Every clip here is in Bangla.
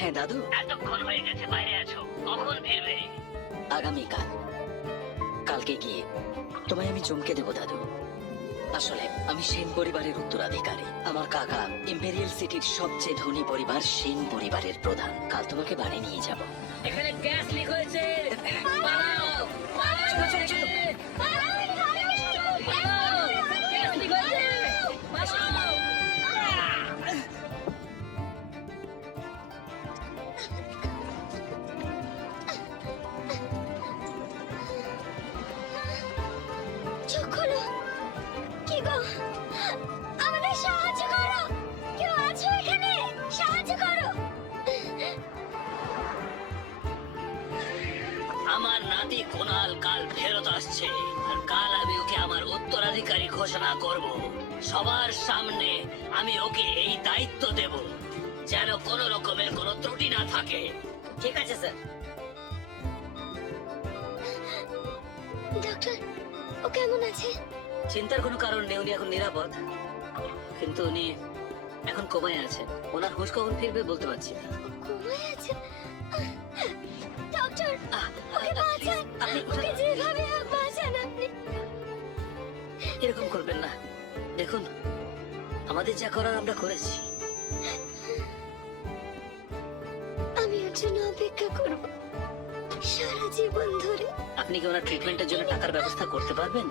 হ্যাঁ দাদু, এতক্ষণ হয়ে গেছে বাইরে আছো, কখন ফিরবে? আগামীকাল। কালকে গিয়ে তোমায় আমি চমকে দেবো দাদু। আসলে আমি সেন পরিবারের উত্তরাধিকারী। আমার কাকা ইম্পেরিয়াল সিটির সবচেয়ে ধনী পরিবার সেন পরিবারের প্রধান। কাল তোমাকে বাড়ি নিয়ে যাব। এখানে গ্যাস লিক হয়েছে, পালাও! পালাও! পালাও! গ্যাস লিক হয়েছে, পালাও! চোখ খোলো। কি গো, আমাদের সাহায্য করো। কেউ আছো এখানে? সাহায্য করো। আমার নাতি কুনাল কাল ফেরত আসছে, আর কাল আমি ওকে আমার উত্তরাধিকারী ঘোষণা করব। সবার সামনে আমি ওকে এই দায়িত্ব দেব, যেন কোনো রকমের কোনো ত্রুটি না থাকে। ঠিক আছে স্যার। ডক্টর, ও কেমন আছে? চিন্তার কোনো কারণ নেই, উনি এখন নিরাপদ। কিন্তু উনি এখন কোমায় আছেন। ওনার হুঁশ কখন ফিরবে বলতে পারছি না। কোমায় আছে? ডক্টর, ওকে বাঁচান। আপনি ওকে যেভাবে হোক বাঁচান আপনি। এরকম করবেন না। দেখুন, আমাদের যা করার আমরা করেছি। আমি ওর জন্য অপেক্ষা করব সারা জীবন ধরে। আপনি কি ওনার ট্রিটমেন্টের জন্য টাকার ব্যবস্থা করতে পারবেন?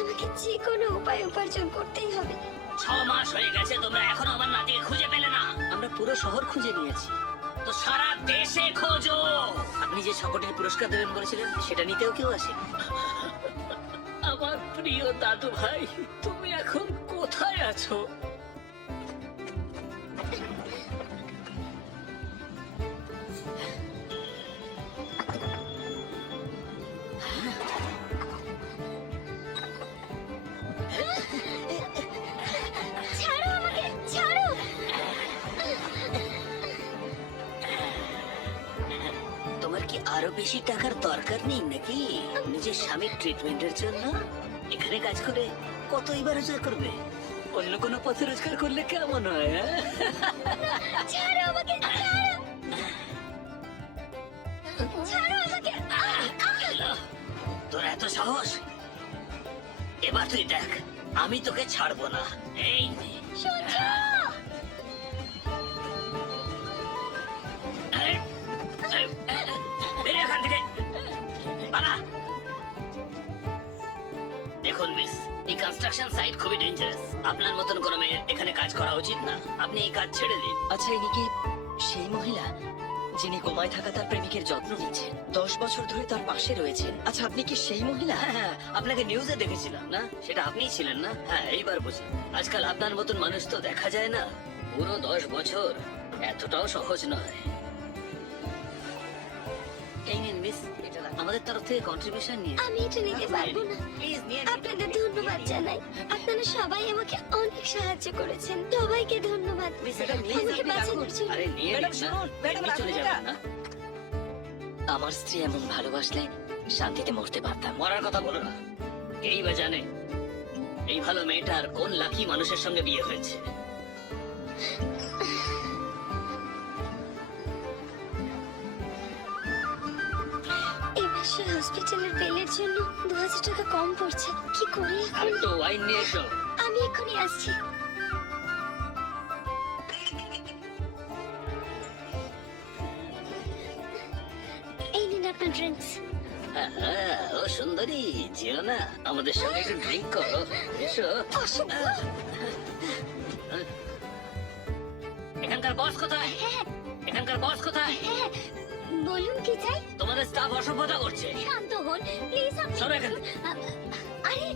আমাকে যে কোনো উপায় উপার্জন করতেই হবে। 6 মাস হয়ে গেছে, তোমরা এখনো আমার নাতিকে খুঁজে পেলে না। আমরা পুরো শহর খুঁজে নিয়েছি, তো সারা দেশে খোঁজো। আপনি যে 6 কোটির পুরস্কার দেবেন বলেছিলেন, সেটা নিতেও কেউ আসে। আমার প্রিয় দাদু ভাই, তুমি এখন কোথায় আছো? ছাড়ো আমাকে, ছাড়ো। তোমার কি আরো বেশি টাকার দরকার নেই নাকি নিজের স্বামীর ট্রিটমেন্টের জন্য? এখানে কাজ করে কতই বা রোজগার করবে? অন্য কোনো পথে রোজগার করলে কেমন হয়? ছাড়ো আমাকে, ছাড়ো। ছাড়ো আমাকে। তোর এত সাহস? এবার তুই দেখ, আমি তোকে ছাড়বো না। এই নে। সূর্য! বেরিয়ে এখান থেকে। পালা। দেখুন মিস, এই কনস্ট্রাকশন সাইট খুবই ডেঞ্জারাস। আপনার মতন কোনো মেয়ের এখানে কাজ করা উচিত না। আপনি এই কাজ ছেড়ে দিন। আচ্ছা, ইনি কি সেই মহিলা যিনি কোমায় থাকা তার প্রেমিকের যত্ন নিচ্ছেন, 10 বছর ধরে তার পাশে রয়েছেন? আচ্ছা, আপনি কি সেই মহিলা? হ্যাঁ হ্যাঁ, আপনাকে নিউজে দেখেছিলাম না? সেটা আপনিই ছিলেন না? হ্যাঁ, এইবার বুঝি। আজকাল আপনার মতন মানুষ তো দেখা যায় না। পুরো 10 বছর এতটাও সহজ নয়। এই নিন মিস, এটা আমাদের তরফ থেকে কন্ট্রিবিউশন নিয়ে। আমি এটা নিতে পারবো না। প্লিজ নিয়ে আপনাদের ধন্যবাদ জানাই। আপনারা সবাই আমাকে অনেক সাহায্য করেছেন। সবাইকে ধন্যবাদ মিস, এটা নিয়ে আমাকে বাঁচানোর জন্য। আরে নিয়ে ম্যাডাম, নিন না। শুনুন, ম্যাডাম, এমনি চলে রাখুন যাবেন এটা। না। আমার স্ত্রী এমন ভালোবাসলে শান্তিতে মরতে পারতাম। মরার কথা বলো না। এই বা জানে এই ভালো মেয়েটার কোন লাকি মানুষের সঙ্গে বিয়ে হয়েছে। এই মাসে হসপিটালের বিলের জন্য 2000 টাকা কম পড়ছে। কি করি এখন? আর একটু ওয়াইন নিয়ে এসো। আমি এক্ষুনি আসছি। এই নিন আপনার ড্রিঙ্কস। ও সুন্দরী, যেও না, আমাদের সঙ্গে একটু ড্রিঙ্ক করো। এসো। এখানকার বস কোথায়? হ্যাঁ এখানকার বস কোথায়? হ্যাঁ, বলুন কি চাই? তোমাদের স্টাফ অসভ্যতা করছে। শান্ত হন প্লিজ। সরো এখান আরে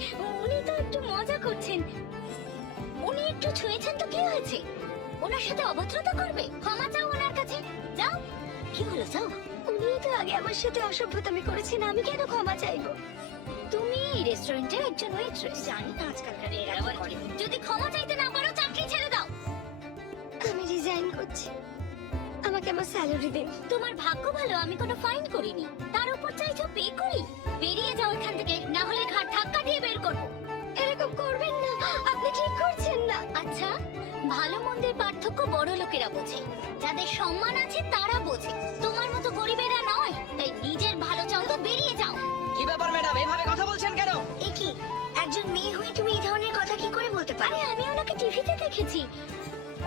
উনি তো একটু মজা করছেন। উনি একটু ছুঁয়েছেন তো কি হয়েছে? ওনার সাথে অভদ্রতা করবে? ক্ষমা চাও ওনার কাছে। যাও। কি হলো, যাও। উনি তো আগে আমার সাথে অসভ্যতামি করেছেন, আমি কেন ক্ষমা চাইবো? তুমি রেস্টুরেন্টের একজন ওয়েট্রেস। জানি না আজকালকার এরা কি করে। যদি ক্ষমা চাইতে না পারো, চাকরি ছেড়ে দাও। আমি রিজাইন করছি। আমাকে আমার স্যালারি দিন। তোমার ভাগ্য ভালো আমি কোনো ফাইন করিনি, তার উপর চাইছো পে করি। বেরিয়ে যাও এখান থেকে, না হলে ঘাট ধাক্কা দিয়ে বের করবো। এরকম করবেন না, আপনি ঠিক করছেন না। আচ্ছা, ভালো মন্দের পার্থক্য বড় লোকেরা বোঝে। যাদের সম্মান আছে তারা বোঝে, তোমার মতো গরিবেরা নয়। তাই নিজের ভালো চাও তো বেরিয়ে যাও। কি ব্যাপার ম্যাডাম, এইভাবে কথা বলছেন কেন? এ কি, একজন মেয়ে হয়ে তুমি এই ধরনের কথা কি করে বলতে পারো? আমি ওনাকে টিভিতে দেখেছি,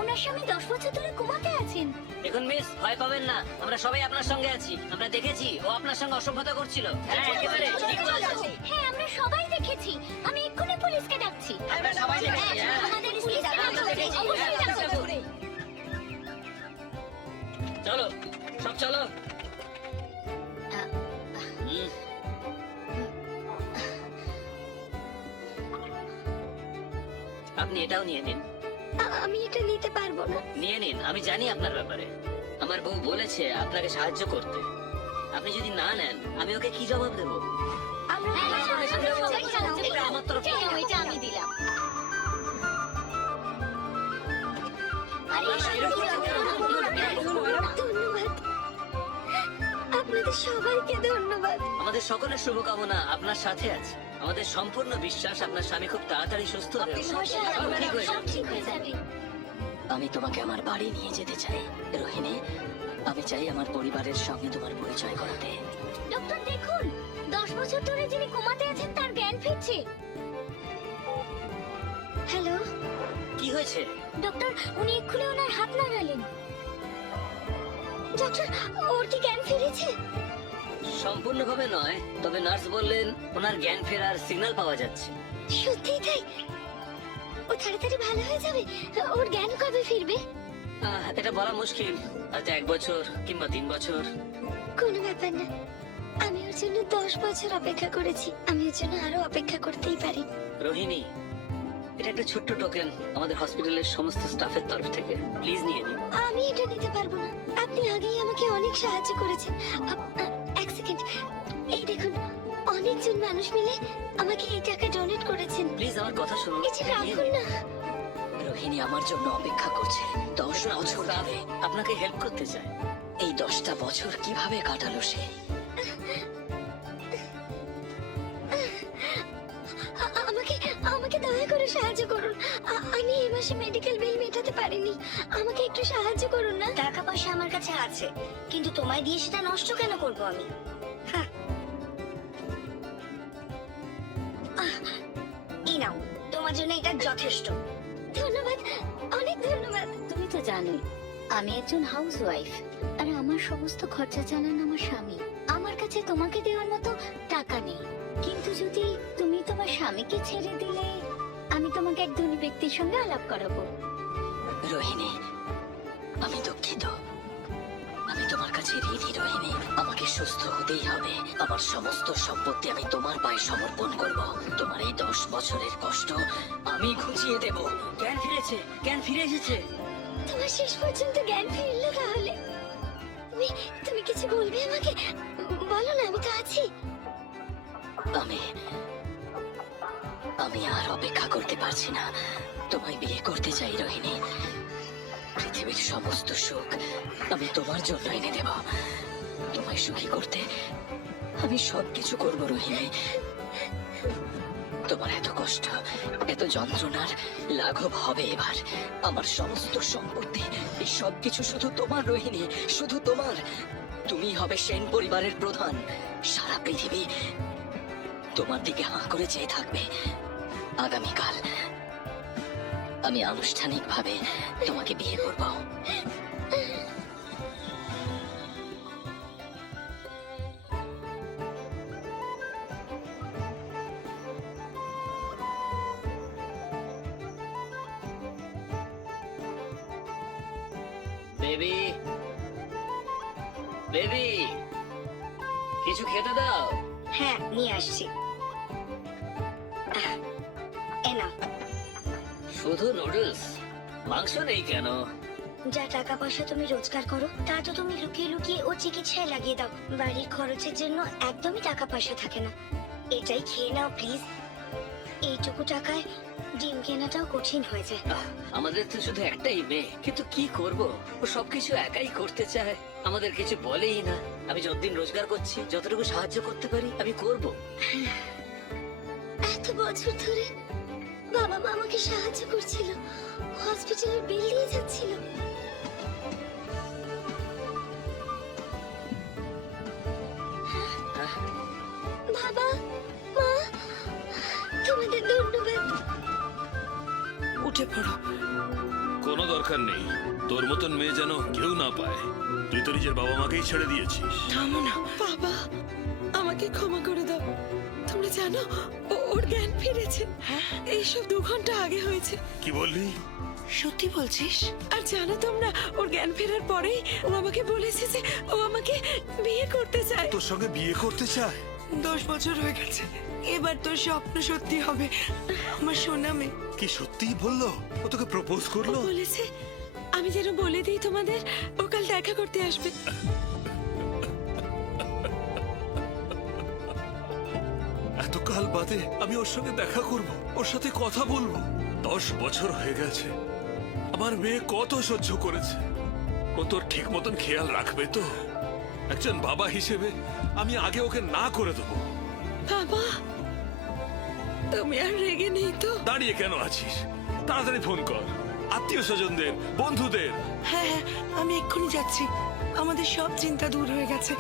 ওনার স্বামী 10 বছর ধরে কোমাতে আছেন। দেখুন মিস, ভয় পাবেন না, আমরা সবাই আপনার সঙ্গে আছি। আমরা দেখেছি ও আপনার সঙ্গে অসভ্যতা করছিল। হ্যাঁ, একেবারে ঠিক বলেছেন। হ্যাঁ, আমরা সবাই দেখেছি। আমি এক্ষুনি পুলিশকে ডাকছি। আমরা সবাই দেখেছি। হ্যাঁ। আমাদের পুলিশকে ডাকতে হবে, দেখেছি। অবশ্যই হ্যাঁ, ডাকতে হবে। চলো, সব চলো। হুম। আপনি এটাও নিয়ে নিন। আমি এটা নিতে পারবো না। নিয়ে নিন, আমি জানি আপনার ব্যাপারে। আমার বউ বলেছে আপনাকে সাহায্য করতে। আপনি যদি না নেন, আমি ওকে কি জবাব দেবো? আমরা সবাই সাহায্য এটা আমার তরফ থেকে। এটা আমি দিলাম। আরে ধন্যবাদ, আপনাদের সবাইকে ধন্যবাদ। আমাদের সকলের শুভকামনা আপনার সাথে আছে। আমাদের সম্পূর্ণ বিশ্বাস আপনার স্বামী খুব তাড়াতাড়ি সুস্থ হবে। সব ঠিক হয়ে সব যাবে। ঠিক হয়ে যাবে। আমি তোমাকে আমার বাড়ি নিয়ে যেতে চাই রোহিণী। আমি চাই আমার পরিবারের সঙ্গে তোমার পরিচয় করাতে। ডক্টর দেখুন, 10 বছর ধরে যিনি কোমাতে আছেন তার জ্ঞান ফিরছে। হ্যালো কি হয়েছে? ডক্টর, উনি এক্ষুনি ওনার হাত নাড়ালেন। ডক্টর, ওর কি জ্ঞান ফিরেছে? সম্পূর্ণভাবে নয়, তবে নার্স বললেন ওনার জ্ঞান ফেরার সিগন্যাল পাওয়া যাচ্ছে। সত্যিই তাই? ও তাড়াতাড়ি ভালো হয়ে যাবে? ওর জ্ঞান কবে ফিরবে? এটা বলা মুশকিল, হয়তো 1 বছর কিংবা 3 বছর। কোনো ব্যাপার না, আমি ওর জন্য 10 বছর অপেক্ষা করেছি। আমি ওর জন্য আরো অপেক্ষা করতেই পারি। রোহিণী, এটা একটা ছোট্ট টোকেন আমাদের হসপিটালের সমস্ত স্টাফের তরফ থেকে। প্লিজ নিয়ে নিন। আমি এটা নিতে পারবো না। আপনি আগেই আমাকে অনেক সাহায্য করেছেন। এক সেকেন্ড, এই দেখুন, অনেকজন মানুষ মিলে আমাকে এই টাকা ডোনেট করেছেন। প্লিজ আমার কথা শুনুন। এটা রাখুন না। রোহিণী আমার জন্য অপেক্ষা করছে 10 বছর ধরে। আপনাকে হেল্প করতে চাই। এই 10টা বছর কিভাবে কাটালো সে? আমাকে আমাকে দয়া করে সাহায্য করুন। আমি এই মাসে মেডিকেল বিল মেটাতে পারিনি। আমাকে একটু সাহায্য করুন না। টাকা পয়সা আমার কাছে আছে, কিন্তু তোমায় দিয়ে সেটা নষ্ট কেন করব আমি? এই নাও, তোমার জন্য এটা যথেষ্ট। ধন্যবাদ, অনেক ধন্যবাদ। তুমি তো জানোই আমি একজন হাউসওয়াইফ, আর আমার সমস্ত খরচা চালান আমার স্বামী। আমার কাছে তোমাকে দেওয়ার মতো টাকা নেই। কিন্তু যদি তুমি তোমার স্বামীকে ছেড়ে দিলে, আমি তোমাকে এক ধনী ব্যক্তির সঙ্গে আলাপ করাবো। রোহিণী, আমি দুঃখিত। আমি তোমার কাছে ঋণী রোহিণী। আমাকে সুস্থ হতেই হবে। আমার সমস্ত সম্পত্তি আমি তোমার পায়ে সমর্পণ করব। তোমার এই 10 বছরের কষ্ট আমি ঘুচিয়ে দেব। জ্ঞান ফিরেছে, জ্ঞান ফিরে এসেছে। তোমার শেষ পর্যন্ত জ্ঞান ফিরলো তাহলে? তুমি তুমি কিছু বলবে আমাকে? বলো না, আমি তো আছি। আমি আর অপেক্ষা করতে পারছি না। তোমায় বিয়ে করতে চাই রোহিণী। পৃথিবীর সমস্ত সুখ আমি তোমার জন্য এনে দেব। তোমায় সুখী করতে আমি সবকিছু করব রোহিণী। তোমার এত কষ্ট, এত যন্ত্রণার লাঘব হবে এবার। আমার সমস্ত সম্পত্তি, এই সবকিছু শুধু তোমার রোহিণী, শুধু তোমার। তুমি হবে সেন পরিবারের প্রধান। সারা পৃথিবী তোমার দিকে হাঁ করে চেয়ে থাকবে। আগামীকাল আমি আনুষ্ঠানিকভাবে তোমাকে বিয়ে করব। বেবি, বেবি, কিছু খেতে দাও। হ্যাঁ, নিয়ে আসছি। এ নাও। শুধু নুডলস? মাংস নেই কেন? যা টাকা পয়সা তুমি রোজগার করো তা তো তুমি লুকিয়ে লুকিয়ে ও চিকিৎসায় লাগিয়ে দাও। বাড়ির খরচের জন্য একদমই টাকা পয়সা থাকে না। এটাই খেয়ে নাও প্লিজ। এইটুকু টাকায় ডিম কেনাটাও কঠিন হয়ে যায়। আমাদের তো শুধু একটাই মেয়ে, কিন্তু কি করব? ও সবকিছু একাই করতে চায়, আমাদের কিছু বলেই না। আমি যতদিন রোজগার করছি, যতটুকু সাহায্য করতে পারি আমি করব। এত বছর ধরে বাবা মা আমাকে সাহায্য করছিল, হসপিটালের বিল দিয়ে যাচ্ছিল। উঠে পড়ো। কোনো দরকার নেই, তোর মতন মেয়ে যেন কেউ না পায়। তুই তো নিজের বাবা মাকেই ছেড়ে দিয়েছিস। থামো না বাবা, আমাকে ক্ষমা করে দাও। তোমরা জানো ওর জ্ঞান ফিরেছে। এইসব 2 ঘন্টা আগে হয়েছে। কি বললি? সত্যি বলছিস? আর জানো তোমরা, ওর জ্ঞান ফেরার পরেই ও আমাকে বলেছে যে ও আমাকে বিয়ে করতে চায়। তোর সঙ্গে বিয়ে করতে চায়? 10 বছর হয়ে গেছে, এবার তোর স্বপ্ন সত্যি হবে আমার সোনা মেয়ে। কি সত্যিই বললো? ও তোকে প্রপোজ ও করলো? বলেছে আমি যেন বলে দিই তোমাদের, ও কাল দেখা করতে আসবে। এতকাল বাদে আমি ওর সঙ্গে দেখা করব, ওর সাথে কথা বলবো। 10 বছর হয়ে গেছে, আমার মেয়ে কত সহ্য করেছে। ও তোর ঠিক মতন খেয়াল রাখবে তো? একজন বাবা হিসেবে আমি আগে ওকে না করে দেবো। বাবা, তুমি আর রেগে নেই তো? দাঁড়িয়ে কেন আছিস? তাড়াতাড়ি ফোন কর আত্মীয় স্বজনদের, বন্ধুদের। হ্যাঁ, আমি এক্ষুনি যাচ্ছি। আমাদের সব চিন্তা দূর হয়ে গেছে,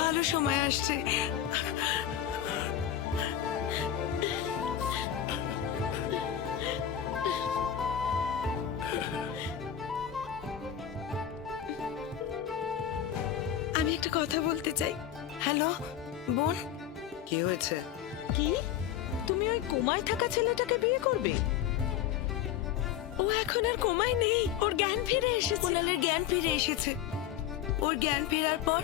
ভালো সময় আসছে। আমি একটা কথা বলতে চাই। হ্যালো বোন, কি হয়েছে? কি? তুমি ওই কোমায় থাকা ছেলেটাকে বিয়ে করবে? ও এখন আর কোমায় নেই, ওর জ্ঞান ফিরে এসেছে। কুনালের জ্ঞান ফিরে এসেছে। ওর জ্ঞান ফেরার পর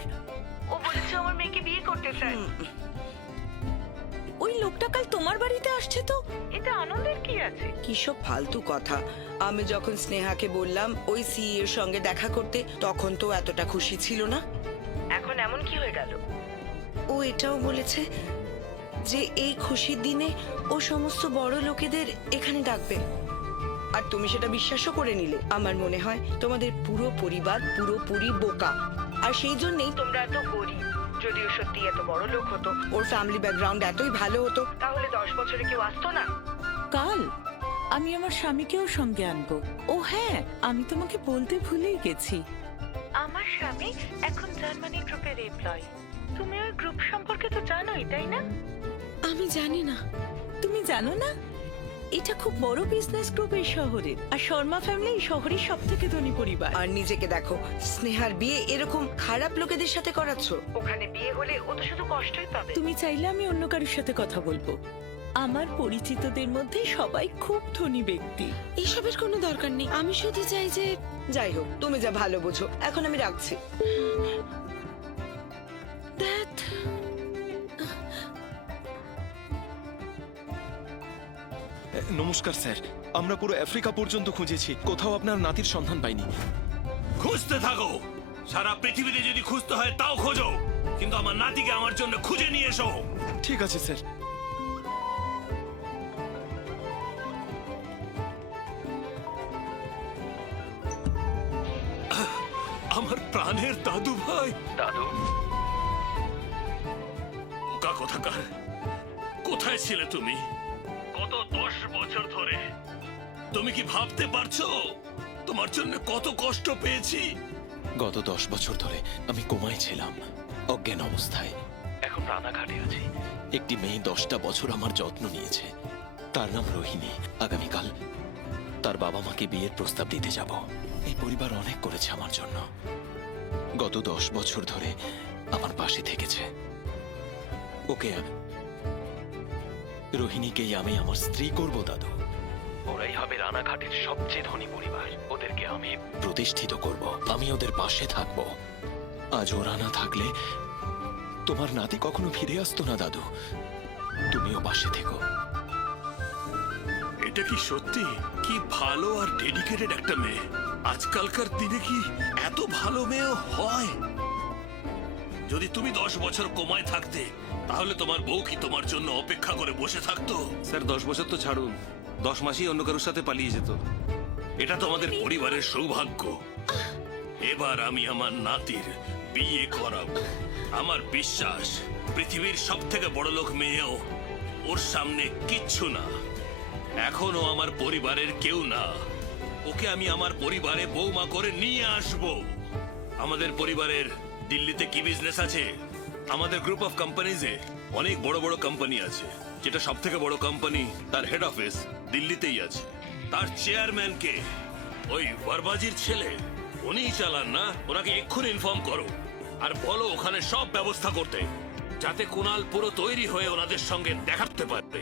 ও বলেছে আমার মেয়েকে বিয়ে করতে চায়। ওই লোকটা কাল তোমার বাড়িতে আসছে তো? এটা আনন্দের কি আছে? কি সব ফালতু কথা। আমি যখন স্নেহাকে বললাম ওই সিই এর সঙ্গে দেখা করতে, তখন তো এতটা খুশি ছিল না। এখন এমন কি হয়ে গেল? ও এটাও বলেছে যে এই খুশির দিনে ও সমস্ত বড় লোকেদের এখানে ডাকবে। আর তুমি সেটা বিশ্বাসও করে নিলে। আমার মনে হয় তোমাদের পুরো পরিবার পুরোপুরি বোকা, আর সেই জন্যই তোমরা এত গরিব। যদি ও সত্যি এত বড় লোক হতো, ওর ফ্যামিলি ব্যাকগ্রাউন্ড এতই ভালো হতো, তাহলে 10 বছরে কেউ আসতো না। কাল আমি আমার স্বামীকেও সঙ্গে আনবো। ও হ্যাঁ, আমি তোমাকে বলতে ভুলেই গেছি। আমার স্বামী এখন জার্মানি গ্রুপের এমপ্লয়ি। তুমি ওই গ্রুপ সম্পর্কে তো জানোই, তাই না? আমি জানি না। তুমি জানো না? এটা খুব বড় বিজনেস গ্রুপ এই শহরের, আর শর্মা ফ্যামিলি এই শহরের সব থেকে ধনী পরিবার। আর নিজেকে দেখো, স্নেহার বিয়ে এরকম খারাপ লোকেদের সাথে করাচ্ছ। ওখানে বিয়ে হলে ও তো শুধু কষ্টই পাবে। তুমি চাইলে আমি অন্য কারোর সাথে কথা বলবো। আমার পরিচিতদের মধ্যে সবাই খুব ধনী ব্যক্তি। এইসবের কোনো দরকার নেই। আমি শুধু চাই যে, যাই হোক, তুমি যা ভালো বোঝো। এখন আমি রাখছি। ধ্যাৎ। নমস্কার স্যার, আমরা পুরো আফ্রিকা পর্যন্ত খুঁজেছি, কোথাও আপনার নাতির সন্ধান পাইনি। খুঁজতে থাকো, সারা পৃথিবীতে যদি খুঁজতে হয় তাও খোঁজো, কিন্তু আমার নাতিকে আমার জন্য খুঁজে নিয়ে এসো। ঠিক আছে স্যার। আমার প্রাণের দাদু ভাই। দাদু, বোকা কোথাকার, কোথায় ছিলে তুমি গত 10 বছর ধরে? তুমি কি ভাবতে পারছো তোমার জন্য কত কষ্ট পেয়েছি? গত 10 বছর ধরে আমি কোমায় ছিলাম, অজ্ঞান অবস্থায়। এখন রানাঘাটে আছি। একটি মেয়ে 10টা বছর আমার যত্ন নিয়েছে, তার নাম রোহিণী। আগামীকাল তার বাবা মাকে বিয়ের প্রস্তাব দিতে যাব। এই পরিবার অনেক করেছে আমার জন্য, গত 10 বছর ধরে আমার পাশে থেকেছে। ওকে, রোহিণীকেই আমি আমার স্ত্রী করব দাদু। ওরাই হবে রানাঘাটের সবচেয়ে ধনী পরিবার। ওদেরকে আমি প্রতিষ্ঠিত করব, আমি ওদের পাশে থাকব। আজ ওরা না থাকলে তোমার নাতি কখনো ফিরে আসতো না দাদু। তুমিও পাশে থেকো। এটা কি সত্যি? কি ভালো আর ডেডিকেটেড একটা মেয়ে। আজকালকার দিনে কি এত ভালো মেয়ে হয়? যদি তুমি 10 বছর কোমায় থাকতে, তাহলে তোমার বউ কি তোমার জন্য অপেক্ষা করে বসে থাকতো? স্যার 10 বছর তো ছাড়ুন, 10 মাসই অন্য কারোর সাথে পালিয়ে যেত। এটা তো আমাদের পরিবারের সৌভাগ্য। এবার আমি আমার নাতির বিয়ে করাবো। আমার বিশ্বাস পৃথিবীর সব থেকে বড় লোক মেয়েও ওর সামনে কিচ্ছু না। এখনো আমার পরিবারের কেউ না। ওকে আমি আমার পরিবারে বৌমা করে নিয়ে আসব। আমাদের পরিবারের দিল্লিতে কি বিজনেস আছে? আমাদের গ্রুপ অফ কোম্পানিজে অনেক বড় বড় কোম্পানি আছে, যেটা সব থেকে বড় কোম্পানি তার হেড অফিস দিল্লিতেই আছে। তার চেয়ারম্যানকে ওই বরবাজির ছেলে উনিই চালান না? ওনাকে এক্ষুনি ইনফর্ম করো আর বলো ওখানে সব ব্যবস্থা করতে, যাতে কুনাল পুরো তৈরি হয়ে ওনাদের সঙ্গে দেখাতে পারবে।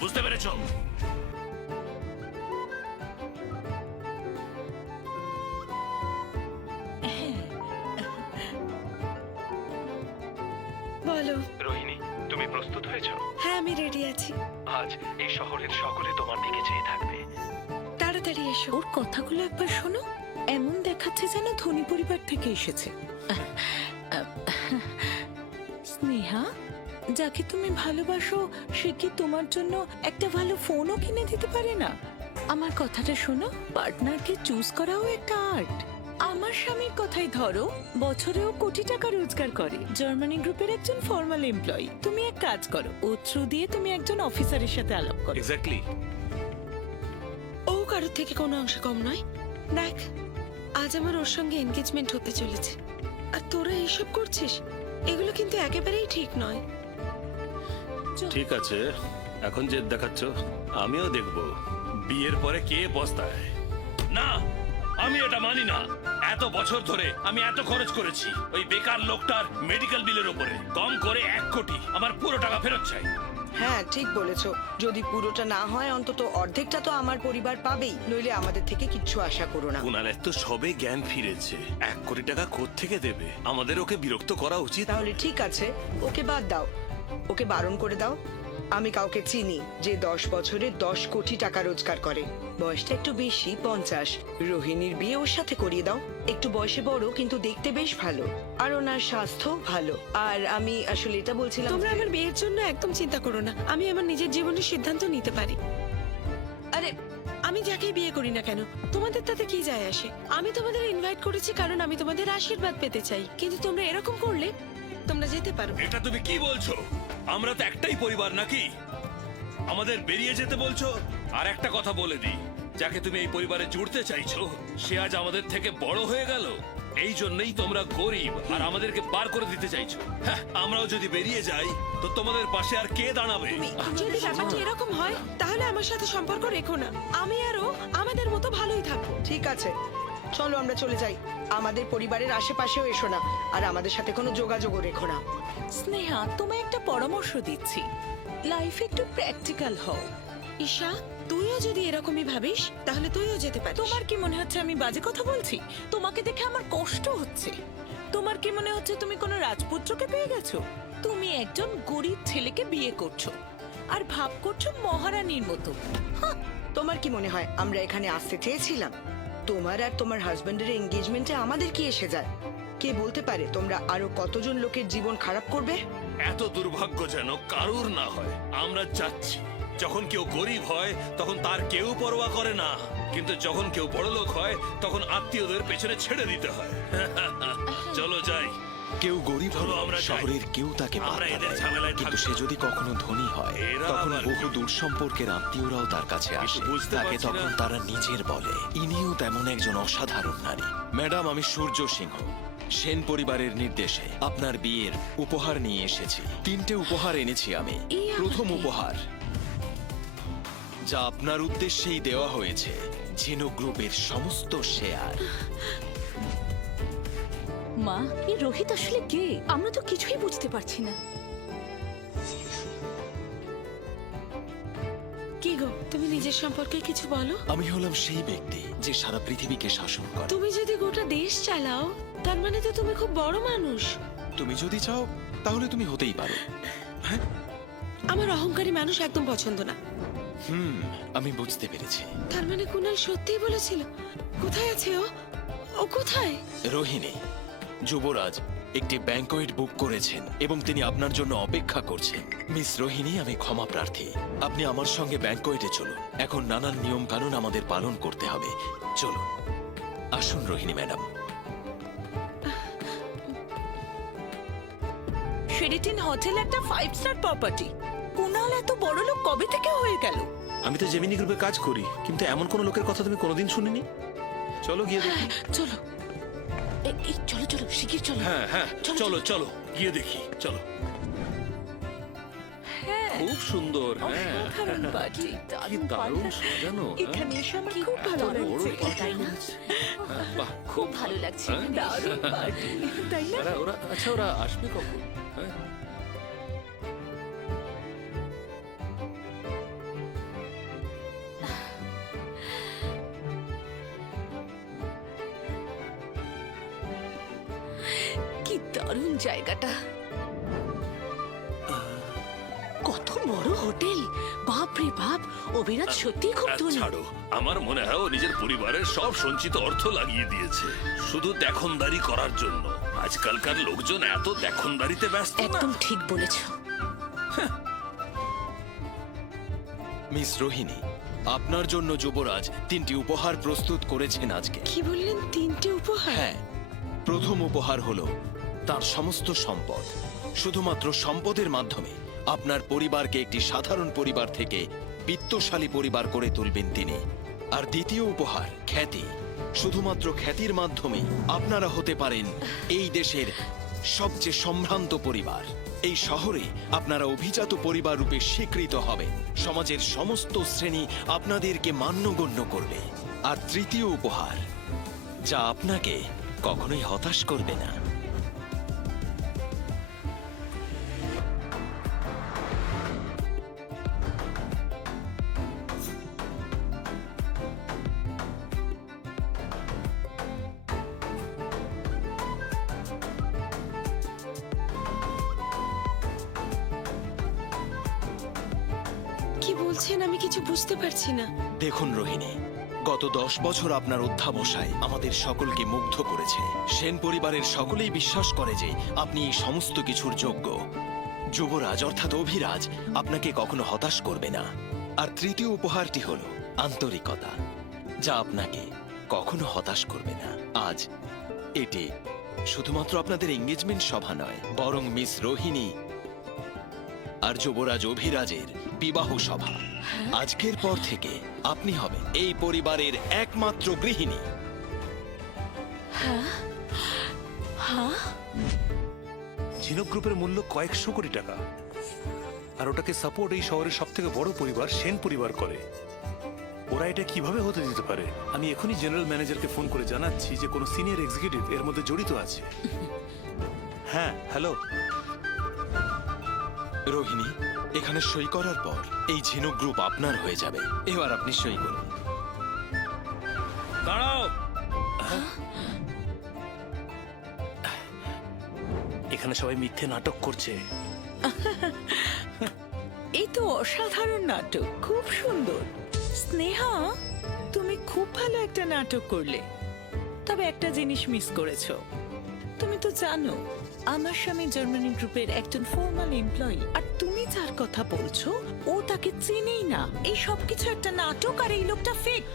বুঝতে পেরেছ? বলো। রোহিণী, তুমি প্রস্তুত হয়েছো? হ্যাঁ, আমি রেডি আছি। আজ এই শহরের সকলে তোমার দিকে চেয়ে থাকবে। তাড়াতাড়ি এসো। ওর কথাগুলো একবার শোনো, এমন দেখাচ্ছে যেন ধনী পরিবার থেকে এসেছে। স্নেহা, যাকে তুমি ভালোবাসো সে কি তোমার জন্য একটা ভালো ফোনও কিনে দিতে পারে না? আমার কথাটা শোনো, পার্টনারকে চুজ করাও একটা আর্ট। আমার স্বামীর কথাই ধরো, বছরেও কোটি টাকা রোজগার করে, জার্মানি গ্রুপের একজন ফর্মাল এমপ্লয়ি। তুমি এক কাজ করো, ও থ্রু দিয়ে তুমি একজন অফিসারের সাথে আলাপ করো। এক্স্যাক্টলি। ও কারোর থেকে কোনো অংশ কম নয়। দেখ, আজ আমার ওর সঙ্গে এনগেজমেন্ট হতে চলেছে, আর তোরা এইসব করছিস, এগুলো কিন্তু একেবারেই ঠিক নয়। ঠিক আছে, এখন জেদ দেখাচ্ছ, আমিও দেখব বিয়ের পরে কে পস্তায়। না, আমি এটা মানি না। এত বছর ধরে আমি এত খরচ করেছি ওই বেকার লোকটার মেডিকেল বিলের উপরে, কম করে 1 কোটি। আমার পুরো টাকা ফেরত চাই। হ্যাঁ, ঠিক বলেছো। যদি পুরোটা না হয় অন্তত অর্ধেকটা তো আমার পরিবার পাবেই, নইলে আমাদের থেকে কিচ্ছু আশা করো না। কুনালের তো সবে জ্ঞান ফিরেছে, 1 কোটি টাকা কোত্থেকে দেবে? আমাদের ওকে বিরক্ত করা উচিত। তাহলে ঠিক আছে, ওকে বাদ দাও, ওকে বারণ করে দাও। আমি কাউকে চিনি যে 10 বছরে 10 কোটি টাকা রোজগার করে। বয়সটা একটু বেশি, 50। রোহিণীর বিয়ে ওর সাথে করিয়ে দাও। একটু বয়সে বড়, কিন্তু দেখতে বেশ ভালো, আর ওনার স্বাস্থ্য ভালো। আর আমি আসলে এটা বলছিলাম, তোমরা আমার বিয়ের জন্য একদম চিন্তা করো না, আমি আমার নিজের জীবনের সিদ্ধান্ত নিতে পারি। আরে, আমি যাকে বিয়ে করি না কেন, তোমাদের তাতে কি যায় আসে? আমি তোমাদের ইনভাইট করেছি কারণ আমি তোমাদের আশীর্বাদ পেতে চাই, কিন্তু তোমরা এরকম করলে তোমরা যেতে পারো। এটা তুমি কি বলছো? আমরা তো একটাই পরিবার নাকি? আমাদের বেরিয়ে যেতে বলছো? আর একটা কথা বলে দিই, যাকে তুমি এই পরিবারে জুড়তে চাইছো সে আজ আমাদের থেকে বড় হয়ে গেল। এই জন্যই তোমরা গরিব আর আমাদেরকে বার করে দিতে চাইছো। হ্যাঁ, আমরাও যদি বেরিয়ে যাই তো তোমাদের পাশে আর কে দাঁড়াবে? যদি ব্যাপারটা এরকম হয় তাহলে আমার সাথে সম্পর্ক রেখো না। আমি আরও আমাদের মতো ভালোই থাকবো। ঠিক আছে, চলো আমরা চলে যাই। আমাদের পরিবারের আশেপাশেও এসো না, আর আমাদের সাথে কোনো যোগাযোগও রেখো না। স্নেহা, তোমায় একটা পরামর্শ দিচ্ছি, লাইফে একটু প্র্যাকটিক্যাল হও। ঈশা, তুইও যদি এরকমই ভাবিস তাহলে তুইও যেতে পারিস। তোমার কি মনে হচ্ছে আমি বাজে কথা বলছি? তোমাকে দেখে আমার কষ্ট হচ্ছে। তোমার কি মনে হচ্ছে তুমি কোনো রাজপুত্রকে পেয়ে গেছো? তুমি একজন গরিব ছেলেকে বিয়ে করছো আর ভাব করছো মহারানীর মতো। তোমার কি মনে হয় আমরা এখানে আসতে চেয়েছিলাম? তোমার আর তোমার হাজবেন্ডের এঙ্গেজমেন্টে আমাদের কি এসে যায়? কে বলতে পারে তোমরা আরো কতজন লোকের জীবন খারাপ করবে? এত দুর্ভাগ্য যেন কারুর না হয়। আমরা যাচ্ছি। যখন কেউ গরিব হয় তখন তার কেউ পরোয়া করে না, কিন্তু যখন কেউ বড়লোক হয় তখন আত্মীয়দের পেছনে ছেড়ে দিতে হয়। চলো যাই। কেউ গরিব চলো হলে আমরা যাই। শহরের কেউ তাকে আমরা পাত্তা এদের দেয়। ঝামেলায় কিন্তু থাকবো সে না। যদি কখনো ধনী হয় এরা তখন আবার বহু কি? দূর সম্পর্কের আত্মীয়রাও তার কাছে আসে। বুঝতে তাকে পারছি তখন না। তারা নিজের বলে। ইনিও তেমন একজন অসাধারণ নারী। ম্যাডাম, আমি সূর্য সিংহ, সেন পরিবারের নির্দেশে আপনার বিয়ের উপহার নিয়ে এসেছি। 3টে উপহার এনেছি আমি। প্রথম উপহার, যা আপনার উদ্দেশ্যেই দেওয়া হয়েছে, জিনো গ্রুপের সমস্ত শেয়ার। মা, এই রোহিত আসলে কে? আমরা তো কিছুই বুঝতে পারছি না। কি গো, তুমি নিজের সম্পর্কে কিছু বলো। আমি হলাম সেই ব্যক্তি যে সারা পৃথিবীকে শাসন করে। তুমি যদি গোটা দেশ চালাও তার মানে তো তুমি খুব বড় মানুষ। তুমি যদি চাও তাহলে তুমি হতেই পারো। আমার অহংকারী মানুষ একদম পছন্দ না। আমি বুঝতে পেরেছি। তার মানে কুনাল সত্যিই বলেছিল। কোথায় আছে ও? ও কোথায়? রোহিণী, যুবরাজ একটি ব্যাংকোয়েট বুক করেছেন এবং তিনি আপনার জন্য অপেক্ষা করছেন। মিস রোহিণী, আমি ক্ষমা প্রার্থী। আপনি আমার সঙ্গে ব্যাংকোয়েটে চলুন। এখন নানান নিয়ম কানুন আমাদের পালন করতে হবে। চলুন, আসুন রোহিণী ম্যাডাম। শেরিটন হোটেল একটা 5 স্টার প্রপার্টি। কুনাল এত বড় লোক কবে থেকে হয়ে গেল? আমি তো জেমিনি গ্রুপে কাজ করি, কিন্তু এমন কোন লোকের কথা তুমি কোনোদিন শুনিনি। চলো গিয়ে দেখি। চলো, এই চলো চলো, শিগগির চলো। হ্যাঁ হ্যাঁ, চলো চলো গিয়ে দেখি। চলো। হ্যাঁ, খুব খুব সুন্দর, হ্যাঁ। অসাধারণ পার্টি কি দারুণ সাজানো, হ্যাঁ? এখানে এসে আমার খুব ভালো বড় লাগছে party তাই না হয়েছে। হ্যাঁ, বাহ, খুব ভালো লাগছে হ্যাঁ? দারুণ পার্টি তাই না ওরা আসবে কখন? হ্যাঁ? কি দারুণ জায়গাটা, কত বড় হোটেল, বাপ রে বাপ। অভিরাজ সত্যি খুব ধনী। ছাড়ো, আমার মনে হয় ও নিজের পরিবারের সব সঞ্চিত অর্থ লাগিয়ে দিয়েছে শুধু দেখনদারি করার জন্য। আজকালকার লোকজন এত দেখনদারিতে ব্যস্ত না। একদম ঠিক বলেছো। মিস রোহিণী, আপনার জন্য যুবরাজ 3টি উপহার প্রস্তুত করেছেন আজকে। কি বললেন 3টে উপহার? হ্যাঁ, প্রথম উপহার হলো তার সমস্ত সম্পদ। শুধুমাত্র সম্পদের মাধ্যমে আপনার পরিবারকে একটি সাধারণ পরিবার থেকে বিত্তশালী পরিবার করে তুলবেন তিনি। আর দ্বিতীয় উপহার খ্যাতি। শুধুমাত্র খ্যাতির মাধ্যমে আপনারা হতে পারেন এই দেশের সবচেয়ে সম্ভ্রান্ত পরিবার। এই শহরে আপনারা অভিজাত পরিবার রূপে স্বীকৃত হবেন। সমাজের সমস্ত শ্রেণী আপনাদেরকে মান্যগণ্য করবে। আর তৃতীয় উপহার, যা আপনাকে কখনোই হতাশ করবে না। কি বলছেন? আমি কিছু বুঝতে পারছি না। দেখুন রোহিণী, গত 10 বছর আপনার অধ্যাবসায় আমাদের সকলকে মুগ্ধ করেছে। সেন পরিবারের সকলেই বিশ্বাস করে যে আপনি এই সমস্ত কিছুর যোগ্য। যুবরাজ অর্থাৎ অভিরাজ আপনাকে কখনো হতাশ করবে না। আর তৃতীয় উপহারটি হলো আন্তরিকতা, যা আপনাকে কখনো হতাশ করবে না। আজ এটি শুধুমাত্র আপনাদের এঙ্গেজমেন্ট সভা নয়, বরং মিস রোহিণী আর যুবরাজ অভিরাজের বিবাহ সভা। আজকের পর থেকে আপনি হবেন এই পরিবারের একমাত্র গৃহিণী। ঝিনুক গ্রুপের মূল্য কয়েকশো কোটি টাকা, আর ওটাকে সাপোর্ট এই শহরের সব থেকে বড় পরিবার সেন পরিবার করে। ওরা এটা কিভাবে হতে দিতে পারে? আমি এখনই জেনারেল ম্যানেজারকে ফোন করে জানাচ্ছি যে কোনো সিনিয়র এক্সিকিউটিভ এর মধ্যে জড়িত আছে। হ্যাঁ, হ্যালো। রোহিণী, এখানে সই করার পর এই ঝিনুক গ্রুপ আপনার হয়ে যাবে। এবার আপনি সই করুন। দাঁড়াও, এখানে সবাই মিথ্যে নাটক করছে। এই তো অসাধারণ নাটক, খুব সুন্দর। স্নেহা, তুমি খুব ভালো একটা নাটক করলে। তবে একটা জিনিস মিস করেছো। তুমি তো জানো আমার স্বামী জার্মানি গ্রুপের একজন ফর্মাল এমপ্লয়ি, আর তুমি যার কথা বলছো ও তাকে চিনেই না। এই সবকিছু একটা নাটক, আর এই লোকটা ফেক।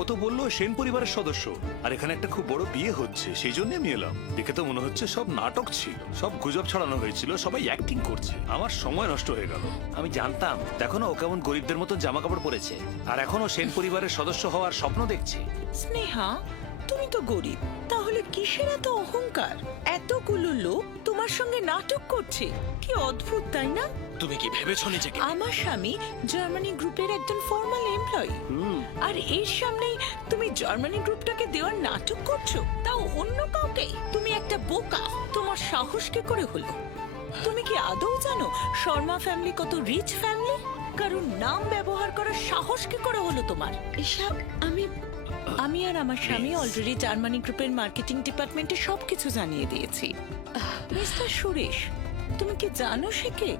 ও তো বললো সেন পরিবারের সদস্য, আর এখানে একটা খুব বড় বিয়ে হচ্ছে, সেই জন্য আমি এলাম। দেখে তো মনে হচ্ছে সব নাটক ছিল, সব গুজব ছড়ানো হয়েছিল, সবাই অ্যাক্টিং করছে। আমার সময় নষ্ট হয়ে গেল। আমি জানতাম। দেখো না, ও কেমন গরিবদের মতো জামা কাপড় পরেছে, আর এখনো সেন পরিবারের সদস্য হওয়ার স্বপ্ন দেখছে। স্নেহা, তুমি তো গরিব, তাহলে কিসের এত অহংকার? এতগুলো লোক তোমার সঙ্গে নাটক করছে, কি অদ্ভুত তাই না? তুমি কি ভেবেছো নিজেকে? আমার স্বামী জার্মানি গ্রুপের একজন ফর্মাল এমপ্লয়ি, আর এর সামনেই তুমি জার্মানি গ্রুপটাকে দেওয়ার নাটক করছো, তাও অন্য কাউকে। তুমি একটা বোকা। তোমার সাহস কি করে হলো? তুমি কি আদৌ জানো শর্মা ফ্যামিলি কত রিচ ফ্যামিলি? কারণ নাম ব্যবহার করার সাহস কি করে হলো তোমার? এসব আমি আর আমার স্বামী অলরেডি জার্মানি গ্রুপের মার্কেটিং ডিপার্টমেন্টে সবকিছু জানিয়ে দিয়েছি। মিস্টার সুরেশ, তুমি কি জানো সে কে?